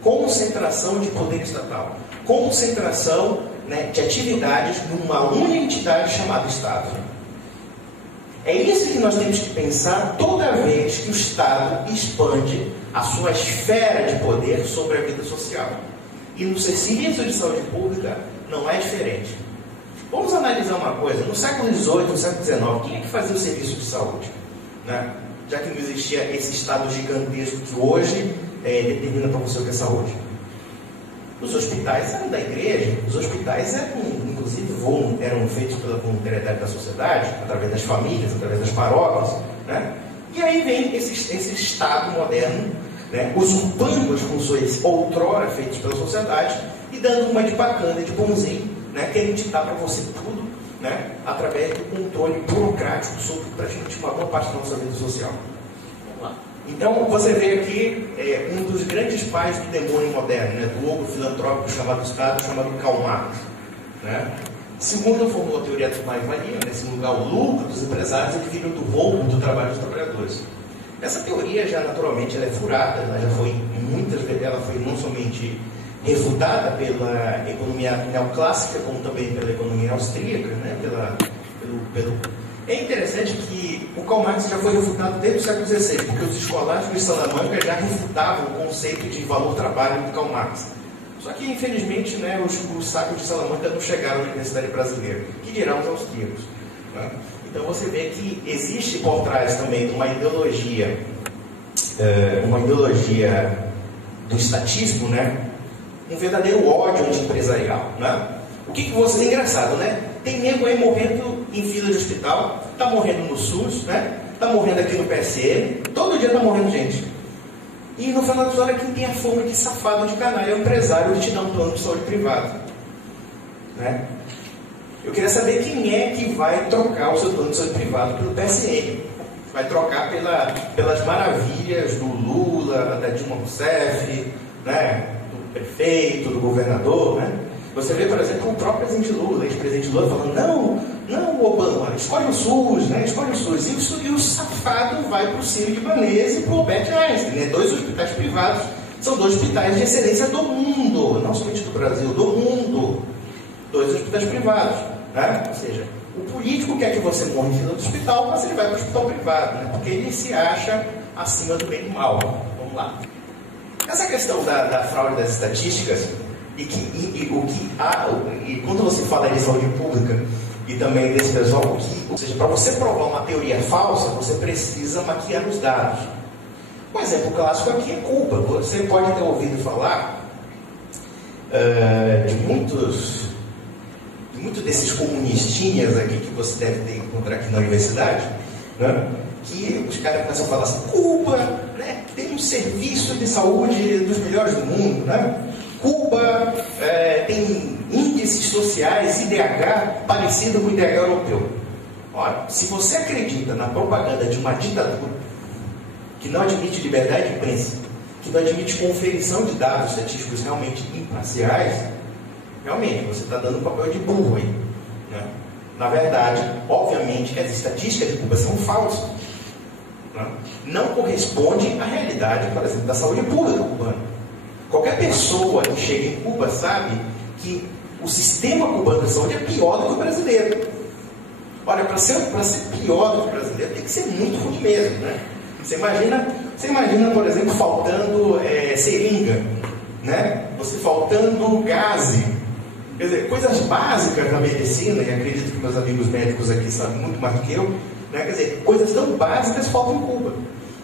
Concentração de poder estatal. Concentração, né, de atividades numa única entidade chamada Estado. É isso que nós temos que pensar toda vez que o Estado expande a sua esfera de poder sobre a vida social. E no serviço de saúde pública não é diferente. Vamos analisar uma coisa: no século XVIII, no século XIX, quem é que fazia o serviço de saúde? Né? Já que não existia esse Estado gigantesco que hoje determina para você o que é saúde. Os hospitais eram da igreja, os hospitais eram, inclusive, eram feitos pela voluntariedade da sociedade, através das famílias, através das paróquias. Né? E aí vem esse Estado moderno, né, usurpando as funções outrora feitas pela sociedade e dando uma de bacana, de bonzinho, né, querendo ditar para você tudo, né, através do controle burocrático sobre praticamente uma boa parte da nossa vida social. Vamos lá. Então, você vê aqui um dos grandes pais do demônio moderno, né, do ogro filantrópico chamado Estado, chamado Karl Marx. Né? Segundo formulou a teoria da mais-valia, nesse lugar, o lucro dos empresários é filho do roubo do trabalho dos trabalhadores. Essa teoria já naturalmente ela é furada, ela foi não somente refutada pela economia neoclássica, como também pela economia austríaca, né, É interessante que o Karl Marx já foi refutado desde o século XVI, porque os escolásticos de Salamanca já refutavam o conceito de valor-trabalho do Karl Marx. Só que, infelizmente, né, os sábios de Salamanca não chegaram à Universidade Brasileira, que dirão os austríacos. Né? Então você vê que existe por trás também uma ideologia do estatismo, né? Um verdadeiro ódio anti-empresarial. Né? O que você... É engraçado, né? Tem nego aí morrendo em fila de hospital, está morrendo no SUS, né? Está morrendo aqui no PSL, todo dia está morrendo gente. E no final da história, quem tem a fama de safado, de canalha, é o empresário que te dá um plano de saúde privado. Né? Eu queria saber quem é que vai trocar o seu plano de saúde privado pelo PSN. Vai trocar pelas maravilhas do Lula, da Dilma Rousseff, né? Do prefeito, do governador, né? Você vê, por exemplo, o próprio presidente Lula, ex-presidente Lula, falando, não, Obama, escolhe o SUS, né? Escolhe o SUS. E o safado vai para o Sírio-Libanês e para o Albert Einstein, né? 2 hospitais privados, são 2 hospitais de excelência do mundo, não somente do Brasil, do mundo. 2 hospitais privados, né? Ou seja, o político quer que você morra em fila do hospital, mas ele vai para o hospital privado, né? Porque ele se acha acima do bem e do mal. Vamos lá. Essa questão da fraude das estatísticas, e quando você fala de saúde pública e também desse pessoal, ou seja, para você provar uma teoria falsa, você precisa maquiar os dados. Um exemplo clássico aqui é Cuba. Você pode ter ouvido falar de muitos desses comunistinhas aqui que você deve ter encontrado aqui na universidade, né? Que os caras começam a falar assim, Cuba, né, tem um serviço de saúde dos melhores do mundo, né? Cuba tem índices sociais, IDH, parecido com o IDH europeu. Ora, se você acredita na propaganda de uma ditadura que não admite liberdade de imprensa, que não admite conferição de dados estatísticos realmente imparciais, realmente você está dando um papel de burro aí. Né? Na verdade, obviamente que as estatísticas de Cuba são falsas. Né? Não corresponde à realidade, por exemplo, da saúde pública cubana. Qualquer pessoa que chega em Cuba sabe que o sistema cubano de saúde é pior do que o brasileiro. Olha, para ser pior do que o brasileiro tem que ser muito ruim mesmo, né? Você imagina, por exemplo, faltando seringa, né? Você faltando gás. Quer dizer, coisas básicas da medicina, e acredito que meus amigos médicos aqui sabem muito mais do que eu, né? Quer dizer, coisas tão básicas faltam em Cuba.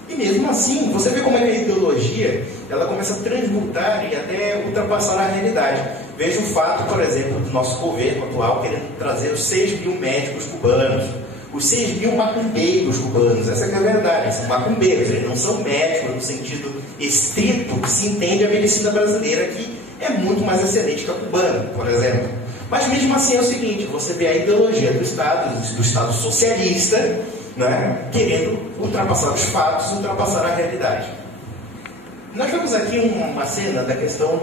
E mesmo assim, você vê como é que a ideologia ela começa a transmutar e até ultrapassar a realidade. Veja o fato, por exemplo, do nosso governo atual querendo trazer os 6 mil médicos cubanos, os 6 mil macumbeiros cubanos. Essa é a verdade, eles são macumbeiros, eles não são médicos no sentido estrito que se entende a medicina brasileira, que é muito mais excelente que a cubana, por exemplo. Mas mesmo assim é o seguinte, você vê a ideologia do Estado socialista, né, querendo ultrapassar os fatos, ultrapassar a realidade. Nós vemos aqui uma cena da questão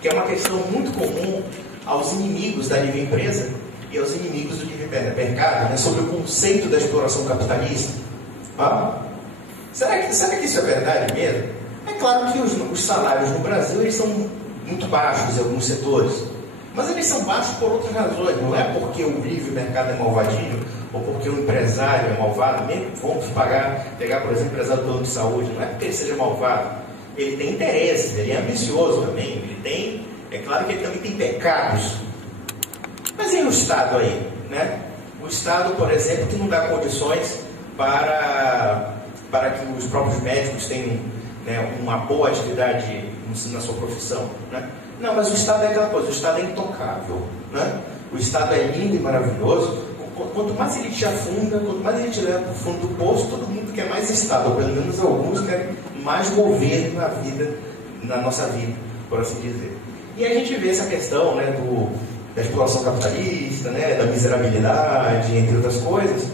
que é uma questão muito comum aos inimigos da livre empresa e aos inimigos do livre mercado, né, sobre o conceito da exploração capitalista. Será que isso é verdade mesmo? É claro que os salários no Brasil eles são muito baixos em alguns setores, mas eles são baixos por outras razões. Não é porque o livre mercado é malvadinho ou porque o empresário é malvado. Mesmo vamos pegar, por exemplo, o empresário do plano de saúde, não é porque ele seja malvado. Ele tem interesses, ele é ambicioso também, ele tem, é claro que ele também tem pecados. Mas e o Estado aí? Né? O Estado, por exemplo, que não dá condições para que os próprios médicos tenham, né, uma boa atividade na sua profissão. Né? Não, mas o Estado é aquela coisa, o Estado é intocável. Né? O Estado é lindo e maravilhoso. Quanto mais ele te afunda, quanto mais ele te leva para o fundo do poço, todo mundo quer mais Estado, ou pelo menos alguns querem mais governo na nossa vida, por assim dizer. E a gente vê essa questão, né, da exploração capitalista, né, da miserabilidade, entre outras coisas,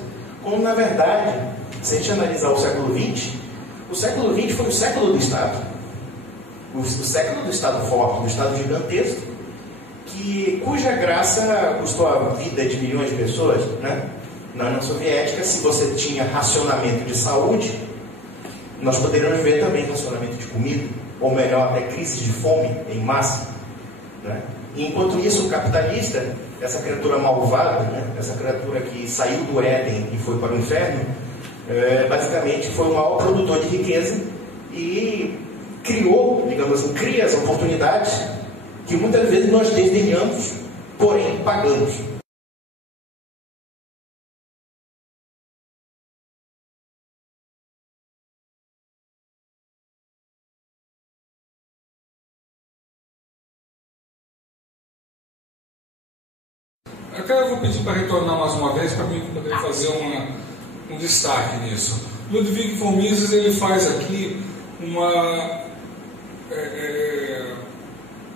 como na verdade, se a gente analisar o século XX foi o século do Estado. O século do Estado forte, do Estado gigantesco, cuja graça custou a vida de milhões de pessoas. Né? Na União Soviética, se você tinha racionamento de saúde, nós poderíamos ver também racionamento de comida, ou melhor, até crise de fome em massa. Né? E, enquanto isso, o capitalista, essa criatura malvada, né, essa criatura que saiu do Éden e foi para o inferno, basicamente foi o maior produtor de riqueza e criou, digamos assim, cria as oportunidades que muitas vezes nós desdenhamos, porém pagamos. Até eu vou pedir para retornar mais uma vez para mim poder fazer um destaque nisso. Ludwig von Mises, ele faz aqui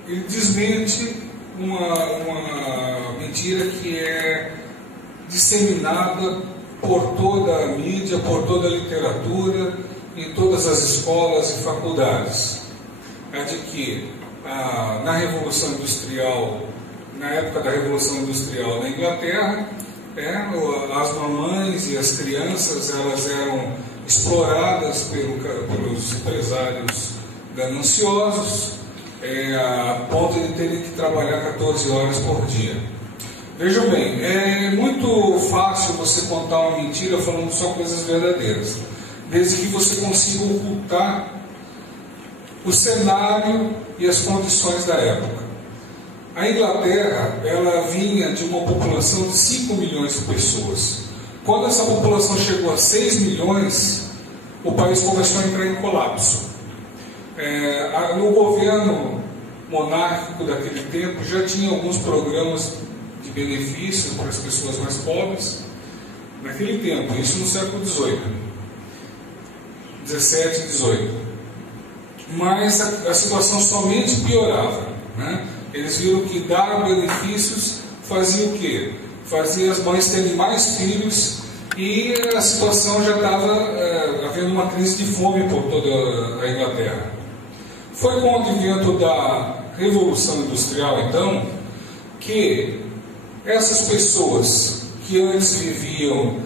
ele desmente uma mentira que é disseminada por toda a mídia, por toda a literatura, em todas as escolas e faculdades. É de que na Revolução Industrial, na época da Revolução Industrial na Inglaterra, as mamães e as crianças elas eram exploradas pelos empresários gananciosos, a ponto de terem que trabalhar 14 horas por dia. Vejam bem, é muito fácil você contar uma mentira falando só coisas verdadeiras, desde que você consiga ocultar o cenário e as condições da época. A Inglaterra, ela vinha de uma população de 5 milhões de pessoas. Quando essa população chegou a 6 milhões, o país começou a entrar em colapso. No governo monárquico daquele tempo, já tinha alguns programas de benefício para as pessoas mais pobres. Naquele tempo, isso no século XVIII, 17 e 18. Mas a situação somente piorava, né? Eles viram que dar benefícios fazia o quê? Fazia as mães terem mais filhos e a situação já estava havendo uma crise de fome por toda a Inglaterra. Foi com o advento da Revolução Industrial, então, que essas pessoas que antes viviam,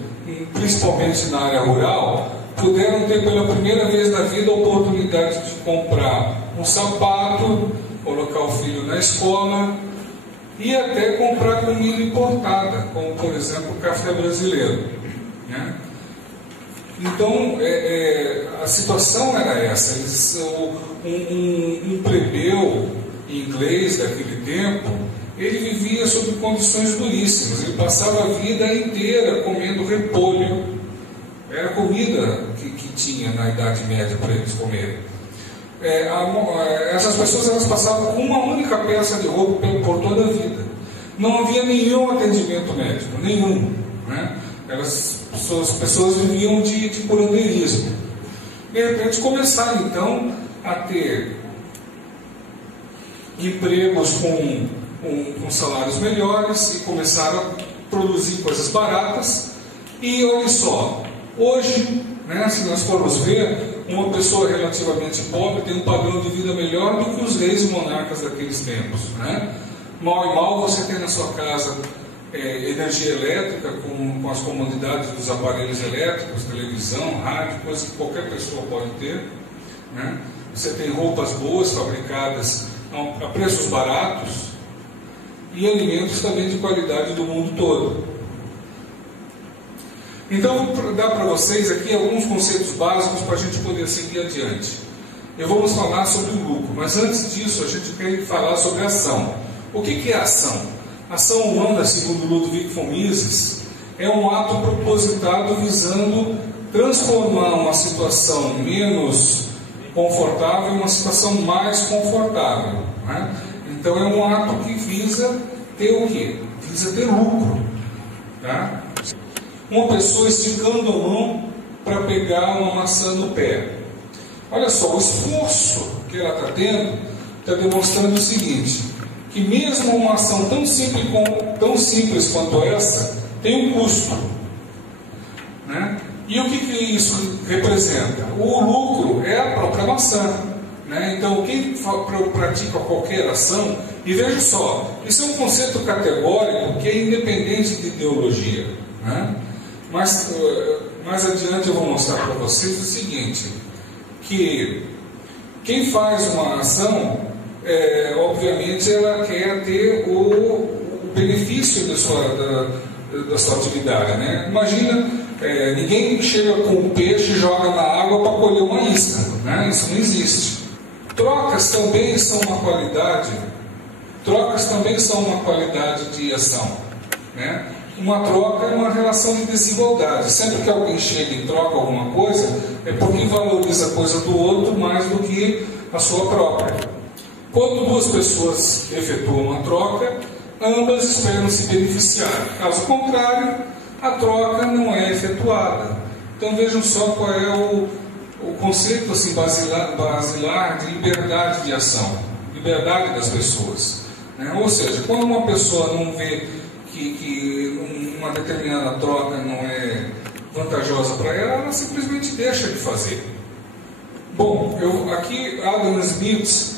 principalmente na área rural, puderam ter pela primeira vez na vida a oportunidade de comprar um sapato, colocar o filho na escola e até comprar comida importada, como por exemplo o café brasileiro, né? Então a situação era essa. Um plebeu inglês daquele tempo, ele vivia sob condições duríssimas, ele passava a vida inteira comendo repolho, era a comida que tinha na Idade Média para eles comerem. Essas pessoas elas passavam com uma única peça de roupa por toda a vida. Não havia nenhum atendimento médico, nenhum, né? As pessoas viviam de curandeirismo. De repente começaram então a ter empregos com salários melhores e começaram a produzir coisas baratas. E olha só, hoje, né, se nós formos ver, uma pessoa relativamente pobre tem um padrão de vida melhor do que os reis e monarcas daqueles tempos, né? Mal e mal você tem na sua casa energia elétrica com as comodidades dos aparelhos elétricos, televisão, rádio, coisas que qualquer pessoa pode ter, né? Você tem roupas boas fabricadas a preços baratos e alimentos também de qualidade do mundo todo. Então, vou dar para vocês aqui alguns conceitos básicos para a gente poder seguir adiante. Vamos falar sobre o lucro, mas antes disso a gente quer falar sobre a ação. O que é a ação? A ação humana, segundo Ludwig von Mises, é um ato propositado visando transformar uma situação menos confortável em uma situação mais confortável, né? Então é um ato que visa ter o quê? Visa ter lucro, tá? Uma pessoa esticando a mão para pegar uma maçã no pé. Olha só, o esforço que ela está tendo está demonstrando o seguinte, que mesmo uma ação tão simples quanto essa tem um custo, né? E o que isso representa? O lucro é a própria maçã, né? Então quem pratica qualquer ação, e veja só, isso é um conceito categórico que é independente de ideologia, né? Mas mais adiante eu vou mostrar para vocês o seguinte, que quem faz uma ação obviamente, ela quer ter o benefício da sua atividade, né? Imagina, ninguém chega com um peixe e joga na água para colher uma isca, né? Isso não existe. Trocas também são uma qualidade de ação, né? Uma troca é uma relação de desigualdade. Sempre que alguém chega e troca alguma coisa, é porque valoriza a coisa do outro mais do que a sua própria. Quando duas pessoas efetuam uma troca, ambas esperam se beneficiar. Caso contrário, a troca não é efetuada. Então vejam só qual é o conceito assim, basilar de liberdade de ação, liberdade das pessoas, né? Ou seja, quando uma pessoa não vê que uma determinada troca não é vantajosa para ela, ela simplesmente deixa de fazer. Bom, aqui Adam Smith,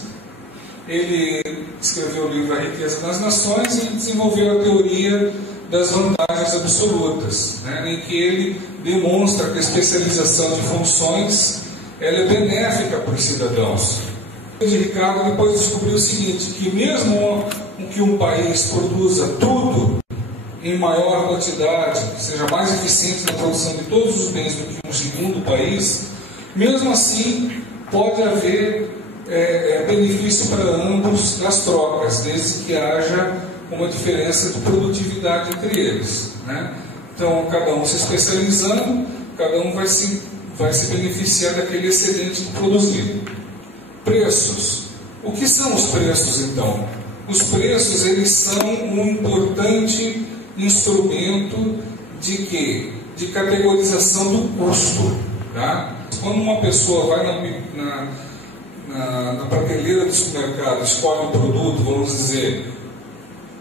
ele escreveu o livro A Riqueza das Nações e desenvolveu a teoria das vantagens absolutas, né, em que ele demonstra que a especialização de funções ela é benéfica para os cidadãos. O Ricardo depois descobriu o seguinte, que mesmo que um país produza tudo em maior quantidade, seja mais eficiente na produção de todos os bens do que um segundo país, mesmo assim pode haver benefício para ambos das trocas, desde que haja uma diferença de produtividade entre eles, né? Então, cada um se especializando, cada um vai se beneficiar daquele excedente produzido. Preços. O que são os preços, então? Os preços, eles são um importante instrumento de quê? De categorização do custo, tá? Quando uma pessoa vai na prateleira do supermercado, escolhe um produto, vamos dizer,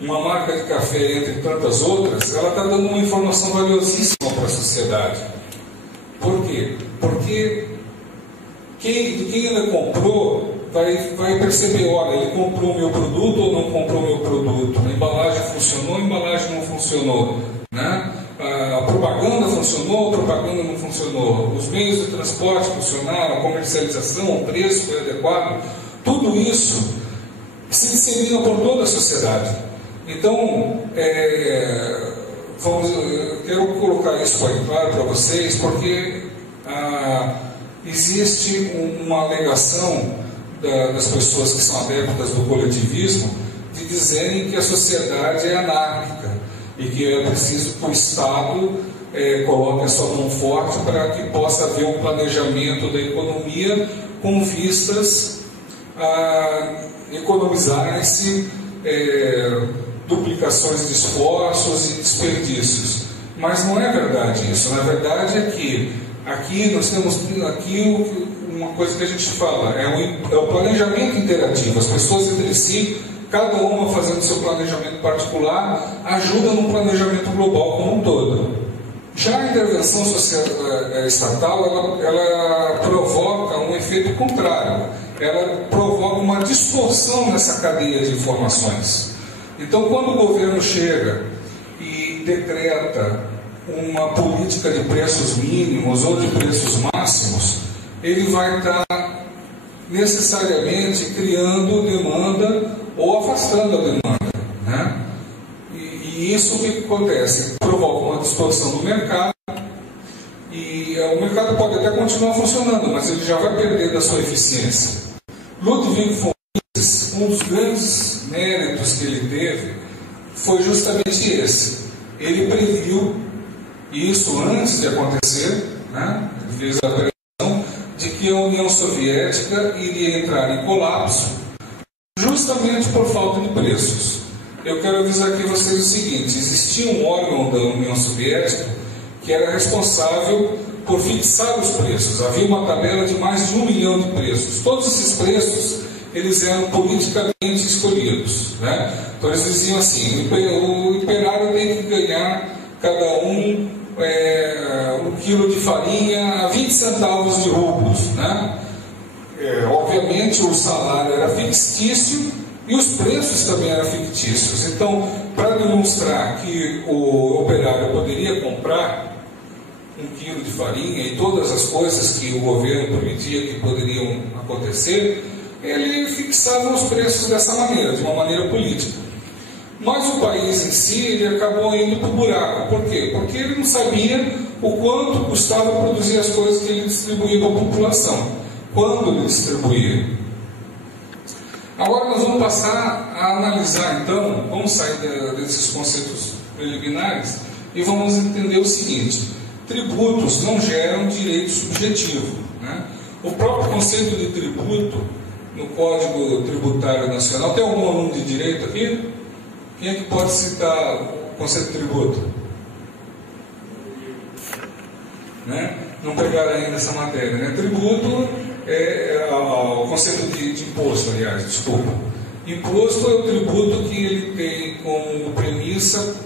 uma marca de café entre tantas outras, ela está dando uma informação valiosíssima para a sociedade. Por quê? Porque quem ainda comprou vai perceber, olha, ele comprou o meu produto ou não comprou o meu produto, a embalagem funcionou, a embalagem não funcionou, né? A propaganda funcionou, a propaganda não funcionou, os meios de transporte funcionaram, a comercialização, o preço foi adequado, tudo isso se dissemina por toda a sociedade. Então, eu quero colocar isso bem claro para vocês, porque existe uma alegação das pessoas que são adeptas do coletivismo de dizerem que a sociedade é anárquica e que é preciso que o Estado coloque a sua mão forte para que possa haver um planejamento da economia com vistas a economizar-se duplicações de esforços e desperdícios. Mas não é verdade isso. Na verdade é que aqui nós temos uma coisa que a gente fala, é o planejamento interativo. As pessoas entre si, cada uma fazendo seu planejamento particular, ajuda no planejamento global como um todo. Já a intervenção estatal, ela provoca um efeito contrário. Ela provoca uma distorção nessa cadeia de informações. Então, quando o governo chega e decreta uma política de preços mínimos ou de preços máximos, ele vai estar necessariamente criando demanda ou afastando a demanda, né? E isso o que acontece? Provoca uma distorção do mercado e o mercado pode até continuar funcionando, mas ele já vai perder da sua eficiência. Ludwig von Mises, um dos grandes méritos que ele teve foi justamente esse. Ele previu isso antes de acontecer, né? Ele fez a previsão de que a União Soviética iria entrar em colapso justamente por falta de preços. Eu quero avisar aqui a vocês o seguinte: existia um órgão da União Soviética que era responsável por fixar os preços. Havia uma tabela de mais de 1 milhão de preços. Todos esses preços, eles eram politicamente escolhidos, né? Então eles diziam assim: o operário tem que ganhar cada um 1 quilo de farinha a 20 centavos de rublos, né? Obviamente o salário era fictício e os preços também eram fictícios. Então, para demonstrar que o operário poderia comprar 1 quilo de farinha e todas as coisas que o governo permitia que poderiam acontecer, ele fixava os preços dessa maneira, de uma maneira política. Mas o país em si, ele acabou indo para o buraco. Por quê? Porque ele não sabia o quanto custava produzir as coisas que ele distribuía para a população, quando ele distribuía. Agora nós vamos passar a analisar, então, vamos sair desses conceitos preliminares e vamos entender o seguinte: tributos não geram direito subjetivo, né? O próprio conceito de tributo, no Código Tributário Nacional, tem algum aluno de direito aqui? Quem é que pode citar o conceito de tributo? Né? Não pegaram ainda essa matéria, né? Tributo o conceito de imposto, aliás, desculpa. Imposto é o tributo que ele tem como premissa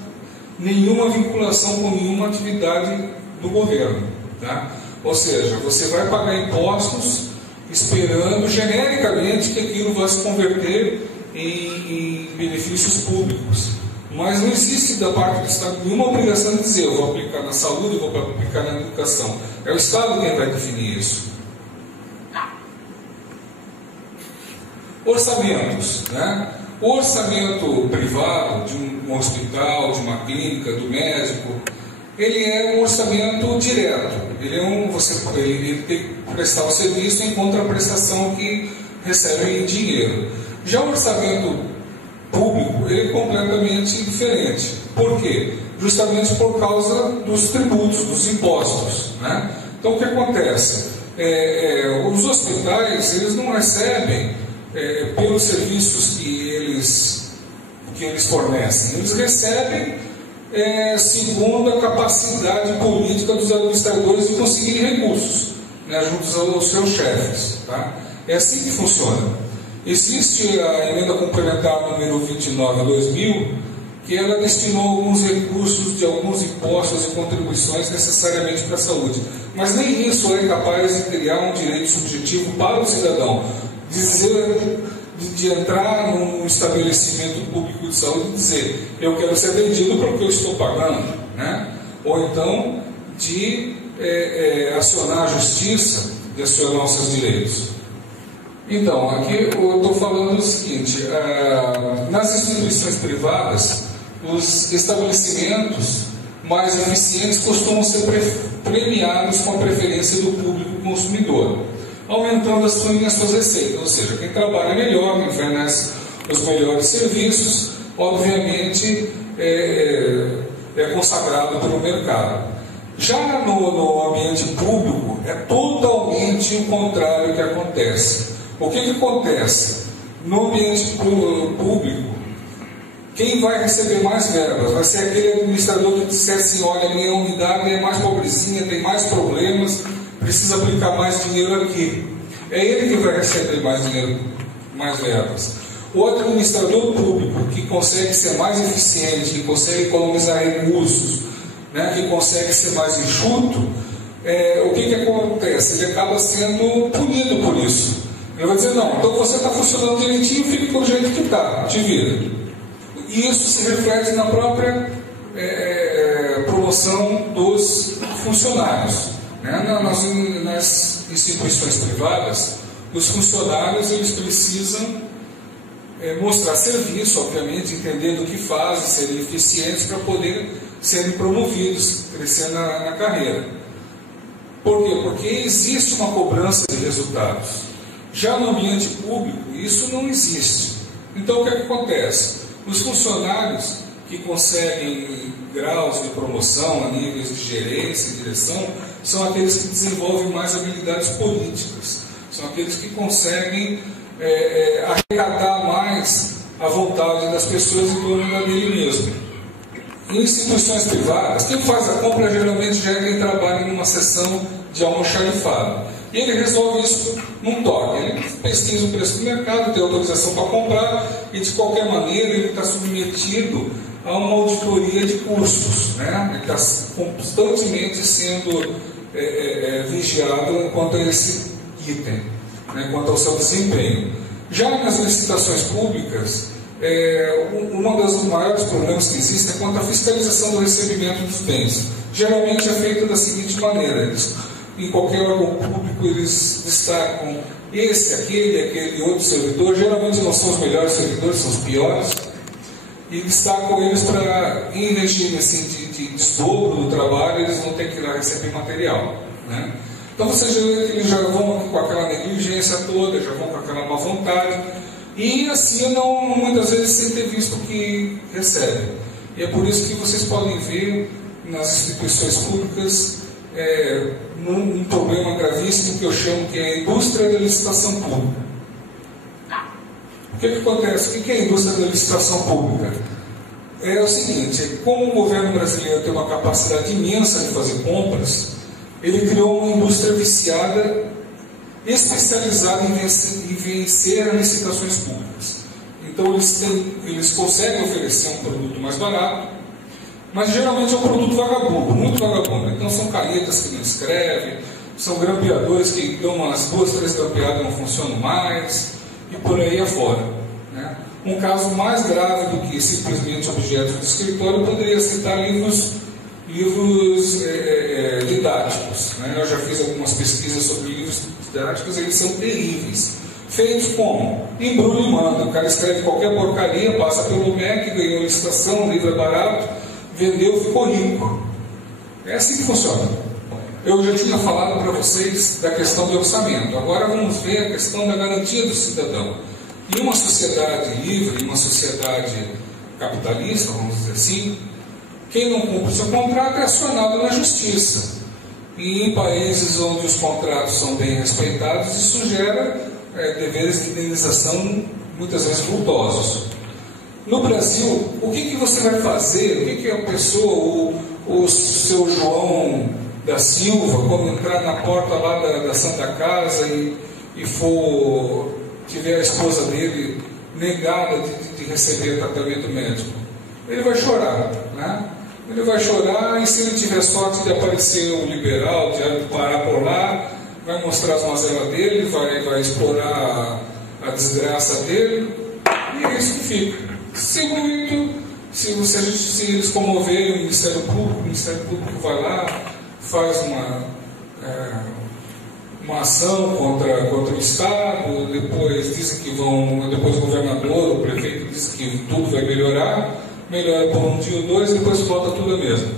nenhuma vinculação com nenhuma atividade do governo, tá? Ou seja, você vai pagar impostos esperando genericamente que aquilo vai se converter em benefícios públicos. Mas não existe da parte do Estado nenhuma obrigação de dizer eu vou aplicar na saúde, eu vou aplicar na educação. É o Estado quem vai definir isso. Orçamentos, né? O orçamento privado de um hospital, de uma clínica, do médico, ele é um orçamento direto. Ele tem que prestar o serviço em contraprestação que recebe em dinheiro. Já o orçamento público, ele é completamente diferente. Por quê? Justamente por causa dos tributos, dos impostos, né? Então o que acontece? Os hospitais, eles não recebem pelos serviços que eles fornecem. Eles recebem segundo a capacidade política dos administradores de conseguir recursos, né, juntos aos seus chefes, tá? É assim que funciona. Existe a emenda complementar número 29/2000, que ela destinou alguns recursos de alguns impostos e contribuições necessariamente para a saúde. Mas nem isso é capaz de criar um direito subjetivo para o cidadão. De entrar num estabelecimento público de saúde e dizer eu quero ser atendido porque eu estou pagando, né? Ou então de acionar a justiça, de acionar os seus direitos. Então, aqui eu estou falando o seguinte: nas instituições privadas, os estabelecimentos mais eficientes costumam ser premiados com a preferência do público consumidor, aumentando as suas receitas. Ou seja, quem trabalha melhor, quem fornece os melhores serviços, obviamente é consagrado pelo mercado. Já no ambiente público, é totalmente o contrário que acontece. O que acontece? No ambiente público, quem vai receber mais verbas vai ser aquele administrador que disser assim: olha, minha unidade é mais pobrezinha, tem mais problemas, precisa aplicar mais dinheiro aqui. É ele que vai receber mais dinheiro, mais verbas. O administrador público que consegue ser mais eficiente, que consegue economizar recursos, né, que consegue ser mais enxuto, o que acontece? Ele acaba sendo punido por isso. Ele vai dizer: não, então você está funcionando direitinho, fique do jeito que está, te vira. E isso se reflete na própria promoção dos funcionários. Nas instituições privadas, os funcionários eles precisam mostrar serviço, obviamente, entender o que fazem, serem eficientes para poder serem promovidos, crescer na carreira. Por quê? Porque existe uma cobrança de resultados. Já no ambiente público, isso não existe. Então, o que acontece? Os funcionários que conseguem graus de promoção a níveis de gerência e direção são aqueles que desenvolvem mais habilidades políticas, são aqueles que conseguem arrecadar mais a vontade das pessoas em torno dele mesmo. Em instituições privadas, quem faz a compra geralmente já é quem trabalha em uma seção de almoxarifado. E ele resolve isso num toque. Ele pesquisa o preço do mercado, tem autorização para comprar e, de qualquer maneira, ele está submetido a uma auditoria de custos, né? Ele está constantemente sendo vigiado quanto a esse item, né? Quanto ao seu desempenho. Já nas licitações públicas, um dos maiores problemas que existe é quanto à fiscalização do recebimento dos bens. Geralmente é feita da seguinte maneira: em qualquer órgão público eles destacam esse, aquele outro servidor, geralmente não são os melhores servidores, são os piores, e destacam eles para, em regime assim, de desdobro do trabalho, eles não têm que ir lá receber material, né? Então vocês veem que eles já vão com aquela negligência toda, já vão com aquela má vontade, e assim não, muitas vezes sem ter visto o que recebem. E é por isso que vocês podem ver nas instituições públicas um problema gravíssimo que eu chamo que é a indústria da licitação pública. O que acontece? O que é a indústria da licitação pública? É o seguinte, como o governo brasileiro tem uma capacidade imensa de fazer compras, ele criou uma indústria viciada, especializada em vencer as licitações públicas. Então eles conseguem oferecer um produto mais barato, mas geralmente é um produto vagabundo, muito vagabundo. Então são canetas que não escrevem, são grampeadores que dão umas 2, 3 grampeadas e não funcionam mais, e por aí afora, né? Um caso mais grave do que simplesmente objetos de escritório, eu poderia citar livros didáticos, né? Eu já fiz algumas pesquisas sobre livros didáticos, eles são terríveis. Feitos como? Embrulho e manda. O cara escreve qualquer porcaria, passa pelo MEC, ganhou licitação, o livro é barato, vendeu, ficou rico. É assim que funciona. Eu já tinha falado para vocês da questão do orçamento. Agora vamos ver a questão da garantia do cidadão. Em uma sociedade livre, em uma sociedade capitalista, vamos dizer assim, quem não cumpre o seu contrato é acionado na justiça. E em países onde os contratos são bem respeitados, isso gera deveres de indenização muitas vezes vultosos. No Brasil, o que você vai fazer? O que a pessoa, o seu João da Silva, quando entrar na porta lá da Santa Casa e tiver a esposa dele negada de receber tratamento médico? Ele vai chorar, né? Ele vai chorar, e se ele tiver sorte de aparecer um liberal, de parar por lá, vai mostrar as mazelas dele, vai explorar a desgraça dele, e é isso que fica. Se eles comoverem o Ministério Público vai lá, faz uma ação contra o Estado, depois dizem que depois o governador, o prefeito diz que tudo vai melhora por um dia ou dois, e depois volta tudo a mesmo.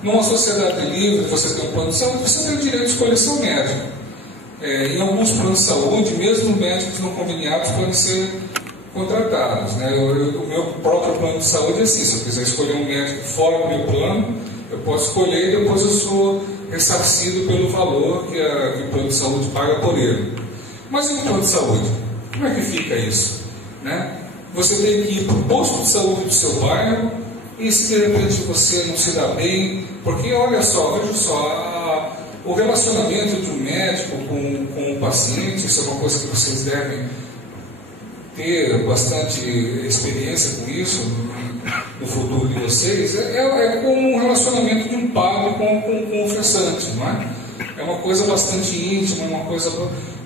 Numa sociedade livre, você tem um plano de saúde, você tem o direito de escolher seu médico. Em alguns planos de saúde, mesmo médicos não conveniados podem ser contratados, né? O meu próprio plano de saúde é assim: se eu quiser escolher um médico fora do meu plano, eu posso escolher e depois eu sou ressarcido pelo valor que o plano de saúde paga por ele. Mas e no plano de saúde? Como é que fica isso, né? Você tem que ir para o posto de saúde do seu bairro, e se de repente você não se dá bem, porque olha só, veja só, o relacionamento de um médico com o paciente, isso é uma coisa que vocês devem ter bastante experiência com isso no futuro de vocês, é como um relacionamento de um padre com um ofertante, não é? É uma coisa bastante íntima, uma coisa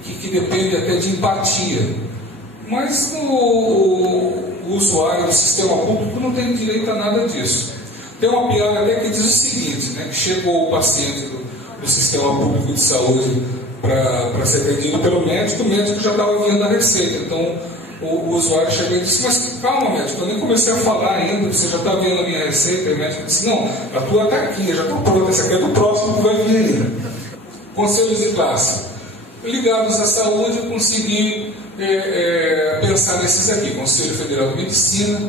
que depende até de empatia. Mas o usuário do sistema público não tem direito a nada disso. Tem uma piada até que diz o seguinte, né, que chegou o paciente do sistema público de saúde para ser atendido pelo médico, o médico já estava vendo a receita. Então o usuário chegou e disse: mas calma, médico, eu nem comecei a falar ainda, você já está vendo a minha receita. E o médico disse: não, a tua está aqui, já está pronta, essa aqui é do próximo que vai vir ainda. Conselhos de classe ligados à saúde, eu consegui pensar nesses aqui: Conselho Federal de Medicina,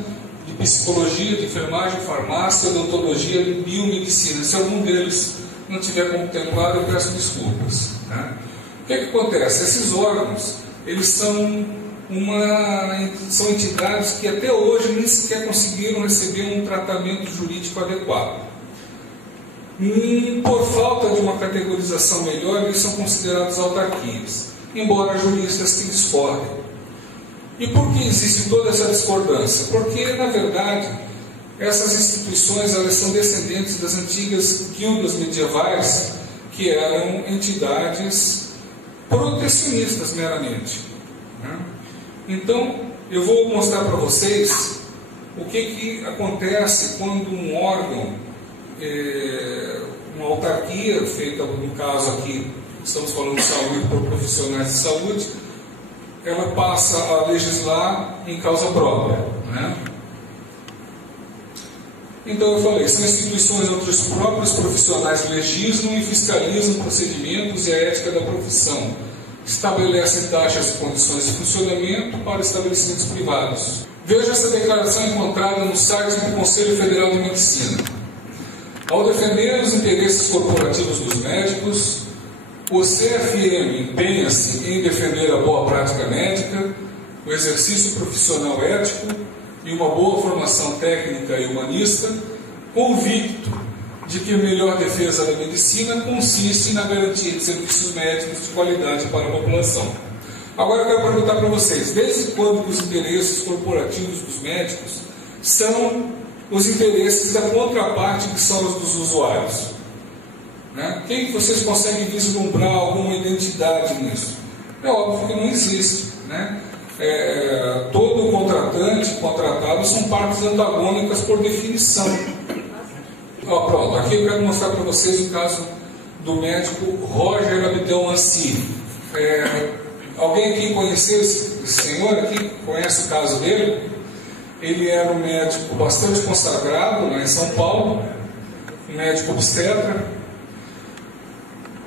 de Psicologia, de Enfermagem, Farmácia, Odontologia e Biomedicina. Se algum deles não tiver contemplado, eu peço desculpas, né? O que acontece? Esses órgãos, eles são entidades que até hoje nem sequer conseguiram receber um tratamento jurídico adequado. Por falta de uma categorização melhor, eles são considerados autarquias, embora juristas que discordem. E por que existe toda essa discordância? Porque, na verdade, essas instituições elas são descendentes das antigas guildas medievais, que eram entidades protecionistas meramente, né? Então, eu vou mostrar para vocês o que acontece quando um órgão, uma autarquia feita, no caso aqui, estamos falando de saúde por profissionais de saúde, ela passa a legislar em causa própria, né? Então eu falei, são instituições onde os próprios profissionais legislam e fiscalizam procedimentos e a ética da profissão, estabelecem taxas e condições de funcionamento para estabelecimentos privados. Veja essa declaração encontrada no site do Conselho Federal de Medicina. Ao defender os interesses corporativos dos médicos, o CFM empenha-se em defender a boa prática médica, o exercício profissional ético e uma boa formação técnica e humanista, convicto de que a melhor defesa da medicina consiste na garantia de serviços médicos de qualidade para a população. Agora eu quero perguntar para vocês, desde quando os interesses corporativos dos médicos são os interesses da contraparte, que são os dos usuários? Né? Quem que vocês conseguem vislumbrar alguma identidade nisso? É óbvio que não existe, né? Todo contratante e contratado são partes antagônicas por definição. Pronto, aqui eu quero mostrar para vocês o caso do médico Roger Abdelmansir. Alguém aqui conheceu esse senhor aqui? Conhece o caso dele? Ele era um médico bastante consagrado lá em São Paulo, um médico obstetra,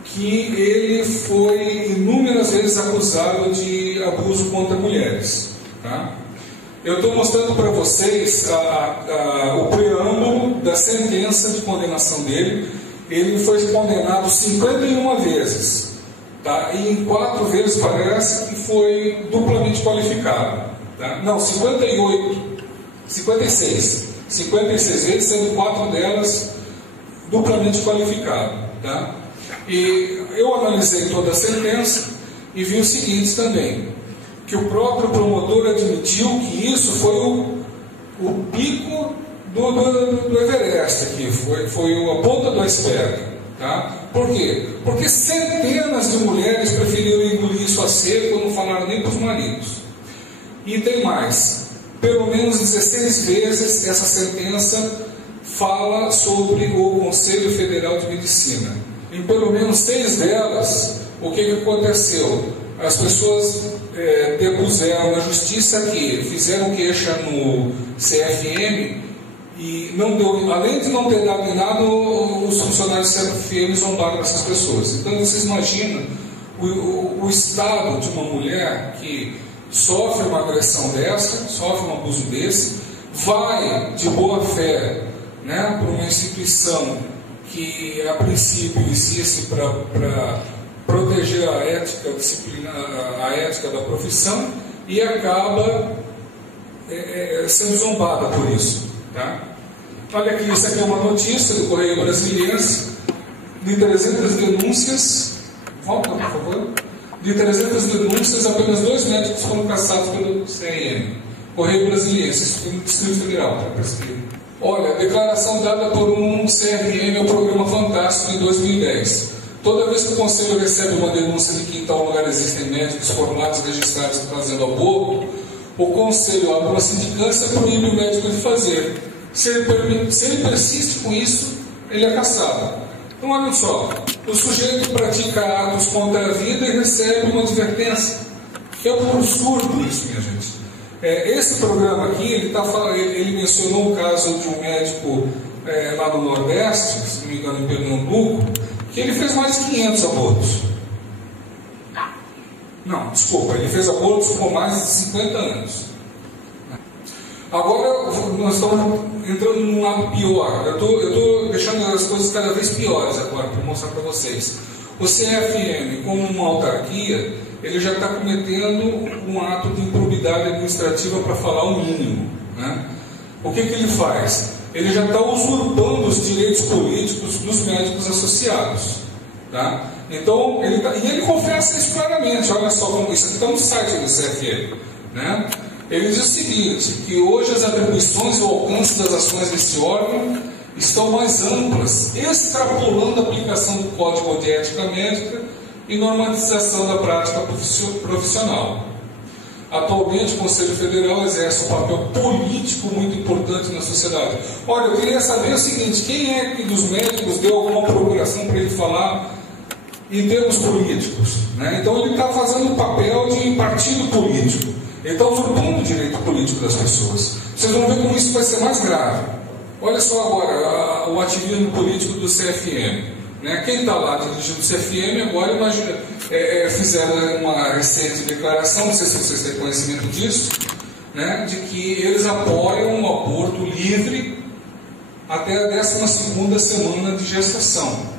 que ele foi inúmeras vezes acusado de abuso contra mulheres. Tá? Eu estou mostrando para vocês o preâmbulo da sentença de condenação dele. Ele foi condenado 51 vezes. Tá? E em 4 vezes parece que foi duplamente qualificado. Tá? Não, 56 vezes, sendo 4 delas duplamente qualificado. Tá? E eu analisei toda a sentença e vi o seguinte também, que o próprio promotor admitiu que isso foi o pico do Everest aqui, foi a ponta do iceberg. Tá? Por quê? Porque centenas de mulheres preferiram engolir isso a seco, não falaram nem para os maridos. E tem mais, pelo menos 16 vezes essa sentença fala sobre o Conselho Federal de Medicina. Em pelo menos 6 delas, o que aconteceu? As pessoas depuseram na justiça que fizeram queixa no CFM e não deu, além de não ter dado em nada, os funcionários do CFM zombaram dessas pessoas. Então vocês imaginam o estado de uma mulher que sofre uma agressão dessa, sofre um abuso desse, vai de boa fé, né, para uma instituição que a princípio inicia-se para proteger a ética, a ética da profissão, e acaba sendo zombada por isso. Tá? Olha aqui, isso aqui é uma notícia do Correio Brasiliense, de 300 denúncias, volta por favor, de 300 denúncias, apenas 2 médicos foram caçados pelo CRM, Correio Brasiliense, isso foi no Distrito Federal, para perceber. Olha, declaração dada por um CRM ao programa Fantástico em 2010. Toda vez que o Conselho recebe uma denúncia de que em tal lugar existem médicos formados registrados fazendo aborto, o Conselho abre uma sindicância e proíbe o médico de fazer. Se ele persiste com isso, ele é caçado. Então, olha só, o sujeito pratica atos contra a vida e recebe uma advertência. É um absurdo isso, minha gente. Esse programa aqui, ele mencionou o caso de um médico lá no Nordeste, se não me engano em Pernambuco, que ele fez mais de 500 abortos. Não, desculpa, ele fez abortos por mais de 50 anos. Agora nós estamos entrando num lado pior. Eu estou deixando as coisas cada vez piores agora para mostrar para vocês. O CFM, como uma autarquia, ele já está cometendo um ato de improbidade administrativa, para falar o mínimo. Né? O que ele faz? Ele já está usurpando os direitos políticos dos médicos associados. Tá? Então, ele confessa isso claramente. Olha só como isso está no site do CFM. Né? Ele diz o seguinte, que hoje as atribuições e o alcance das ações desse órgão estão mais amplas, extrapolando a aplicação do Código de Ética Médica e normalização da prática profissional. Atualmente, o Conselho Federal exerce um papel político muito importante na sociedade. Olha, eu queria saber o seguinte, quem é que dos médicos deu alguma procuração para ele falar em termos políticos, né? Então ele está fazendo o papel de partido político, ele está usurpando o direito político das pessoas. Vocês vão ver como isso vai ser mais grave. Olha só agora o ativismo político do CFM, né? Quem está lá dirigindo o CFM agora, imagina, fizeram uma recente declaração, não sei se vocês têm conhecimento disso, né? De que eles apoiam o aborto livre até a 12ª semana de gestação.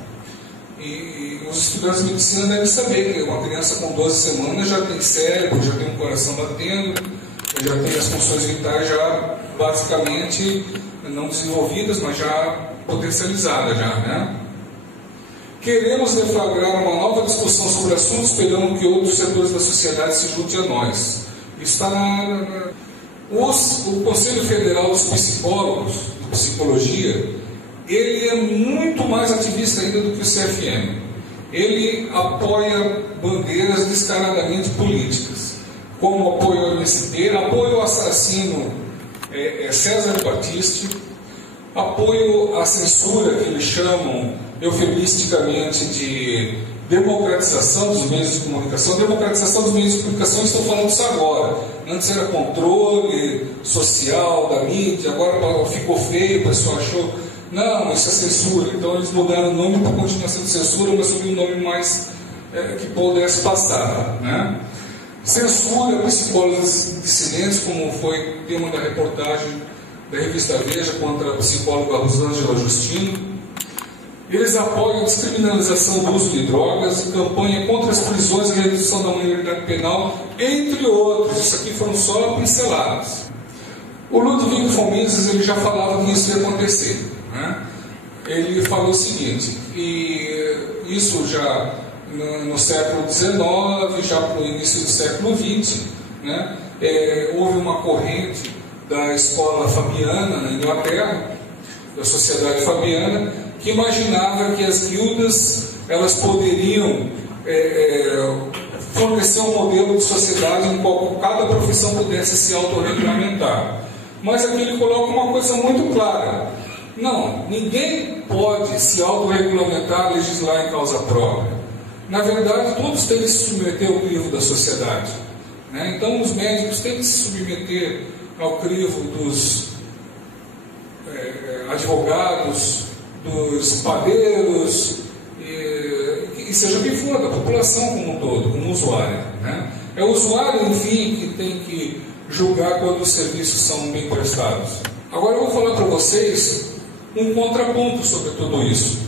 E os estudantes de medicina devem saber que uma criança com 12 semanas já tem cérebro, já tem um coração batendo, já tem as funções vitais já basicamente não desenvolvidas, mas já potencializadas já, né? Queremos deflagrar uma nova discussão sobre assuntos, esperando que outros setores da sociedade se juntem a nós. Isso está o Conselho Federal dos Psicólogos, de Psicologia, ele é muito mais ativista ainda do que o CFM. Ele apoia bandeiras descaradamente políticas, como apoio ao MST, apoio ao assassino César Battisti, apoio à censura, que eles chamam eufemisticamente de democratização dos meios de comunicação. Democratização dos meios de comunicação, estou falando isso agora. Antes era controle social da mídia, agora ficou feio, o pessoal achou, não, isso é censura. Então eles mudaram o nome para continuar sendo censura, mas subiu um nome mais que pudesse passar, né? Censura psicólogos dissidentes, como foi tema da reportagem da revista Veja contra a psicóloga Rosângela Justino. Eles apoiam a descriminalização do uso de drogas e campanha contra as prisões e redução da maioridade penal, entre outros. Isso aqui foram só pinceladas. O Ludwig von Mises, ele já falava que isso ia acontecer, né? Ele falou o seguinte, e isso já no século XIX, já no início do século XX, né? Houve uma corrente da escola fabiana na Inglaterra, da sociedade fabiana, que imaginava que as guildas elas poderiam fornecer um modelo de sociedade em qual cada profissão pudesse se autorregulamentar. Mas aqui ele coloca uma coisa muito clara: não, ninguém pode se autorregulamentar, legislar em causa própria. Na verdade, todos têm que se submeter ao crivo da sociedade, né? Então os médicos têm que se submeter ao crivo dos advogados, dos padeiros, e seja quem for, da população como um todo, como usuário, né? É o usuário, enfim, que tem que julgar quando os serviços são bem prestados. Agora eu vou falar para vocês um contraponto sobre tudo isso.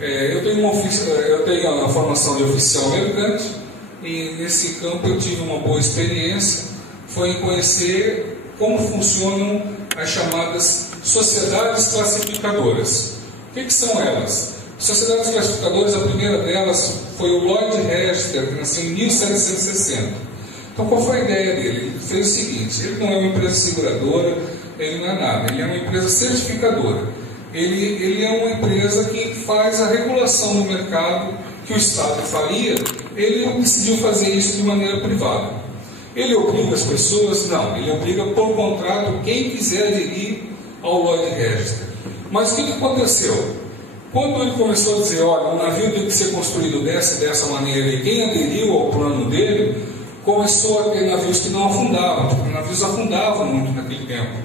Eu tenho a formação de oficial mercante, e nesse campo eu tive uma boa experiência, foi em conhecer como funcionam as chamadas sociedades classificadoras. O que são elas? Sociedades classificadoras, a primeira delas foi o Lloyd Register, que nasceu em 1760. Então qual foi a ideia dele? Ele fez o seguinte: ele não é uma empresa seguradora, ele não é nada, ele é uma empresa certificadora. Ele é uma empresa que faz a regulação do mercado que o Estado faria. Ele decidiu fazer isso de maneira privada. Ele obriga as pessoas? Não, ele obriga por contrato quem quiser aderir ao Lloyd Register. Mas o que aconteceu? Quando ele começou a dizer, olha, um navio tem que ser construído dessa maneira, e quem aderiu ao plano dele, começou a ter navios que não afundavam, porque os navios afundavam muito naquele tempo,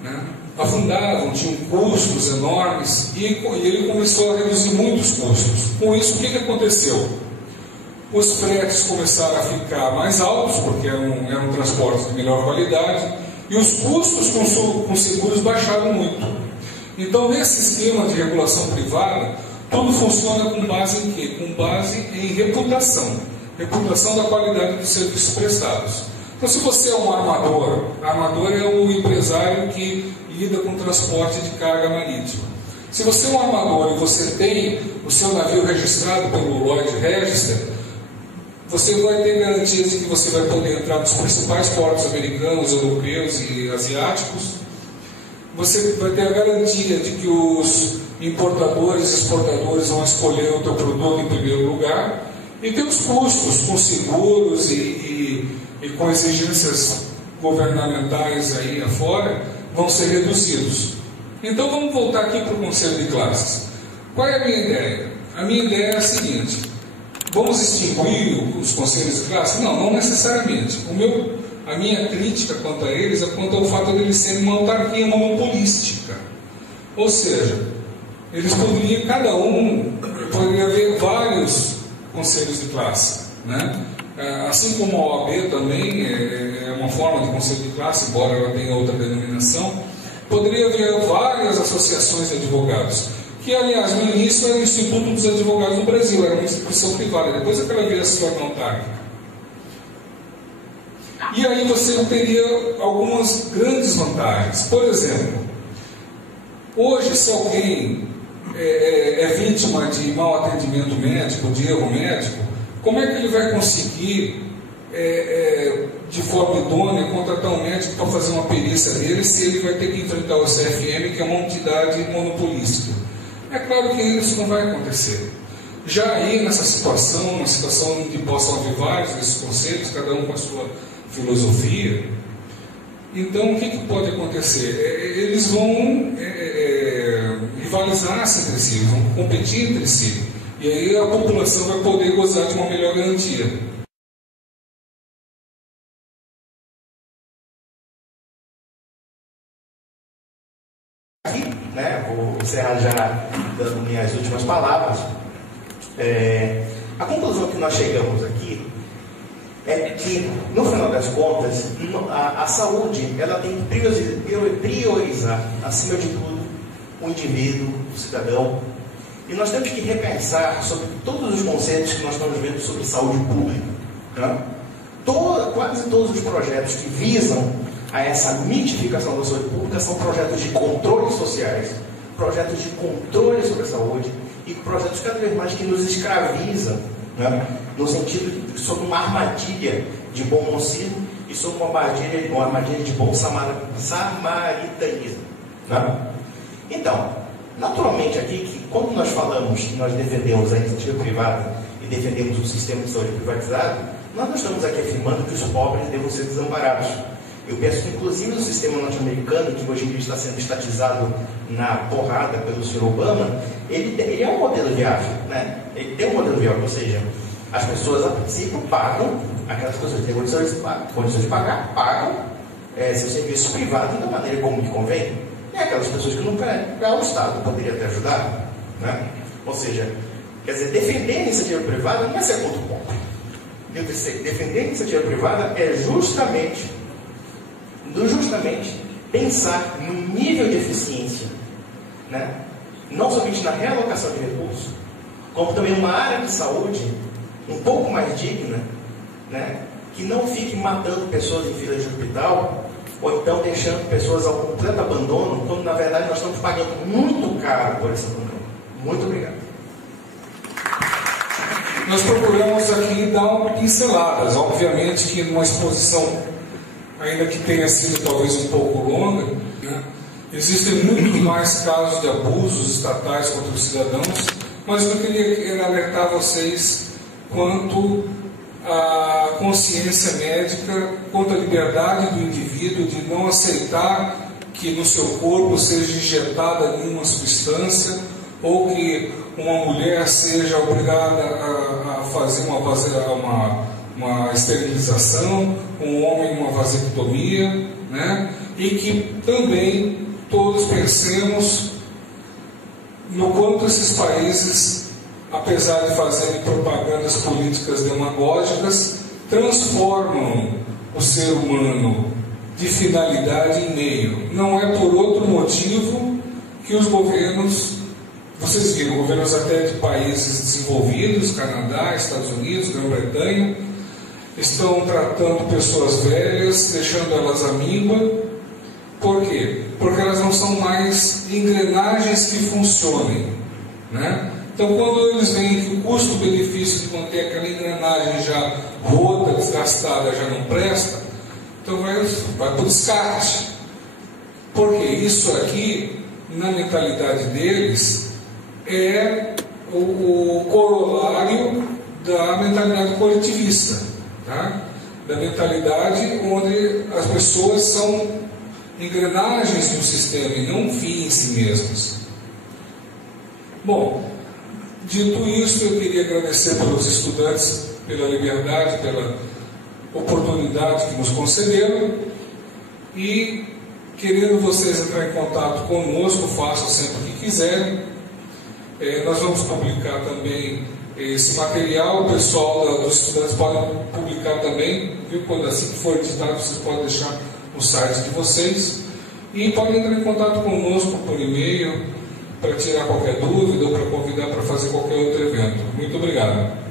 né? Afundavam, tinham custos enormes, e ele começou a reduzir muitos custos. Com isso, o que aconteceu? Os fretes começaram a ficar mais altos, porque eram transportes de melhor qualidade, e os custos com seguros baixaram muito. Então, nesse esquema de regulação privada, tudo funciona com base em quê? Com base em reputação. Reputação da qualidade dos serviços prestados. Então, se você é um armador é um empresário que lida com transporte de carga marítima. Se você é um armador e você tem o seu navio registrado pelo Lloyd Register, você vai ter garantias de que você vai poder entrar nos principais portos americanos, europeus e asiáticos. Você vai ter a garantia de que os importadores e exportadores vão escolher o teu produto em primeiro lugar. E tem os custos com seguros e com exigências governamentais aí afora, vão ser reduzidos. Então vamos voltar aqui para o conselho de classes. Qual é a minha ideia? A minha ideia é a seguinte: vamos extinguir os conselhos de classe? Não, não necessariamente. A minha crítica quanto a eles é quanto ao fato de eles serem uma autarquia monopolística. Ou seja, eles poderiam, cada um, poderia haver vários conselhos de classe, né? Assim como a OAB também é uma forma de conselho de classe, embora ela tenha outra denominação, poderia haver várias associações de advogados, que, aliás, no início era o Instituto dos Advogados do Brasil, era uma instituição privada, depois é que ela veio a se tornar autárquica. E aí você teria algumas grandes vantagens. Por exemplo, hoje, se alguém é vítima de mau atendimento médico, de erro médico, como é que ele vai conseguir, de forma idônea, contratar um médico para fazer uma perícia dele, se ele vai ter que enfrentar o CFM, que é uma entidade monopolística? É claro que isso não vai acontecer. Já aí, nessa situação, uma situação onde possam haver vários desses conselhos, cada um com a sua filosofia, então o que pode acontecer? Eles vão rivalizar-se entre si, vão competir entre si, e aí a população vai poder gozar de uma melhor garantia. Aqui, né, vou encerrar já dando minhas últimas palavras. A conclusão que nós chegamos aqui é que, no final das contas, a saúde ela tem que priorizar, acima de tudo, o indivíduo, o cidadão. E nós temos que repensar sobre todos os conceitos que nós estamos vendo sobre saúde pública. Tá? Quase todos os projetos que visam a essa mitificação da saúde pública são projetos de controles sociais, projetos de controle sobre a saúde e projetos cada vez mais que nos escravizam, né? No sentido de sob uma armadilha de bom mocismo e sob uma armadilha de bom samaritanismo. Né? Então, naturalmente aqui, que quando nós falamos que nós defendemos a iniciativa privada e defendemos um sistema de saúde privatizado, nós não estamos aqui afirmando que os pobres devam ser desamparados. Eu penso que, inclusive, o sistema norte-americano, que hoje em dia está sendo estatizado na porrada pelo Sr. Obama, ele é um modelo viável, né? Ele tem um modelo viável, ou seja, as pessoas, a princípio, pagam, aquelas pessoas que têm condições de pagar, pagam seu serviço privado da maneira como lhe convém. E aquelas pessoas que não querem, o Estado poderia ter ajudado, né? Ou seja, quer dizer, defender a iniciativa privada não é ser contra o pobre. Defender a iniciativa privada é justamente pensar no nível de eficiência, né? Não somente na realocação de recursos, como também uma área de saúde um pouco mais digna, né? Que não fique matando pessoas em filas de hospital, ou então deixando pessoas ao completo abandono, quando na verdade nós estamos pagando muito caro por esse abandono. Muito obrigado. Nós procuramos aqui dar pinceladas, obviamente que numa exposição, ainda que tenha sido talvez um pouco longa, né? Existem muito mais casos de abusos estatais contra os cidadãos, mas eu queria alertar vocês quanto à consciência médica, quanto à liberdade do indivíduo de não aceitar que no seu corpo seja injetada nenhuma substância, ou que uma mulher seja obrigada a fazer uma esterilização, um homem uma vasectomia, né? E que também todos pensemos no quanto esses países, apesar de fazerem propagandas políticas demagógicas, transformam o ser humano de finalidade em meio. Não é por outro motivo que os governos, vocês viram, governos até de países desenvolvidos, Canadá, Estados Unidos, Grã-Bretanha, estão tratando pessoas velhas, deixando elas à míngua. Por quê? Porque elas não são mais engrenagens que funcionem, né? Então, quando eles veem que o custo-benefício de manter aquela engrenagem já rota, desgastada, já não presta, então vai para o descarte. Porque isso aqui, na mentalidade deles, é o corolário da mentalidade coletivista, tá? Da mentalidade onde as pessoas são engrenagens do sistema e não fim em si mesmas. Bom, Dito isso, eu queria agradecer pelos estudantes, pela liberdade, pela oportunidade que nos concederam, e querendo vocês entrar em contato conosco, façam sempre o que quiserem. Nós vamos publicar também esse material, o pessoal dos estudantes podem publicar também, viu? Quando assim que for editado, vocês podem deixar no site de vocês, e podem entrar em contato conosco por e-mail para tirar qualquer dúvida ou para convidar para fazer qualquer outro evento. Muito obrigado.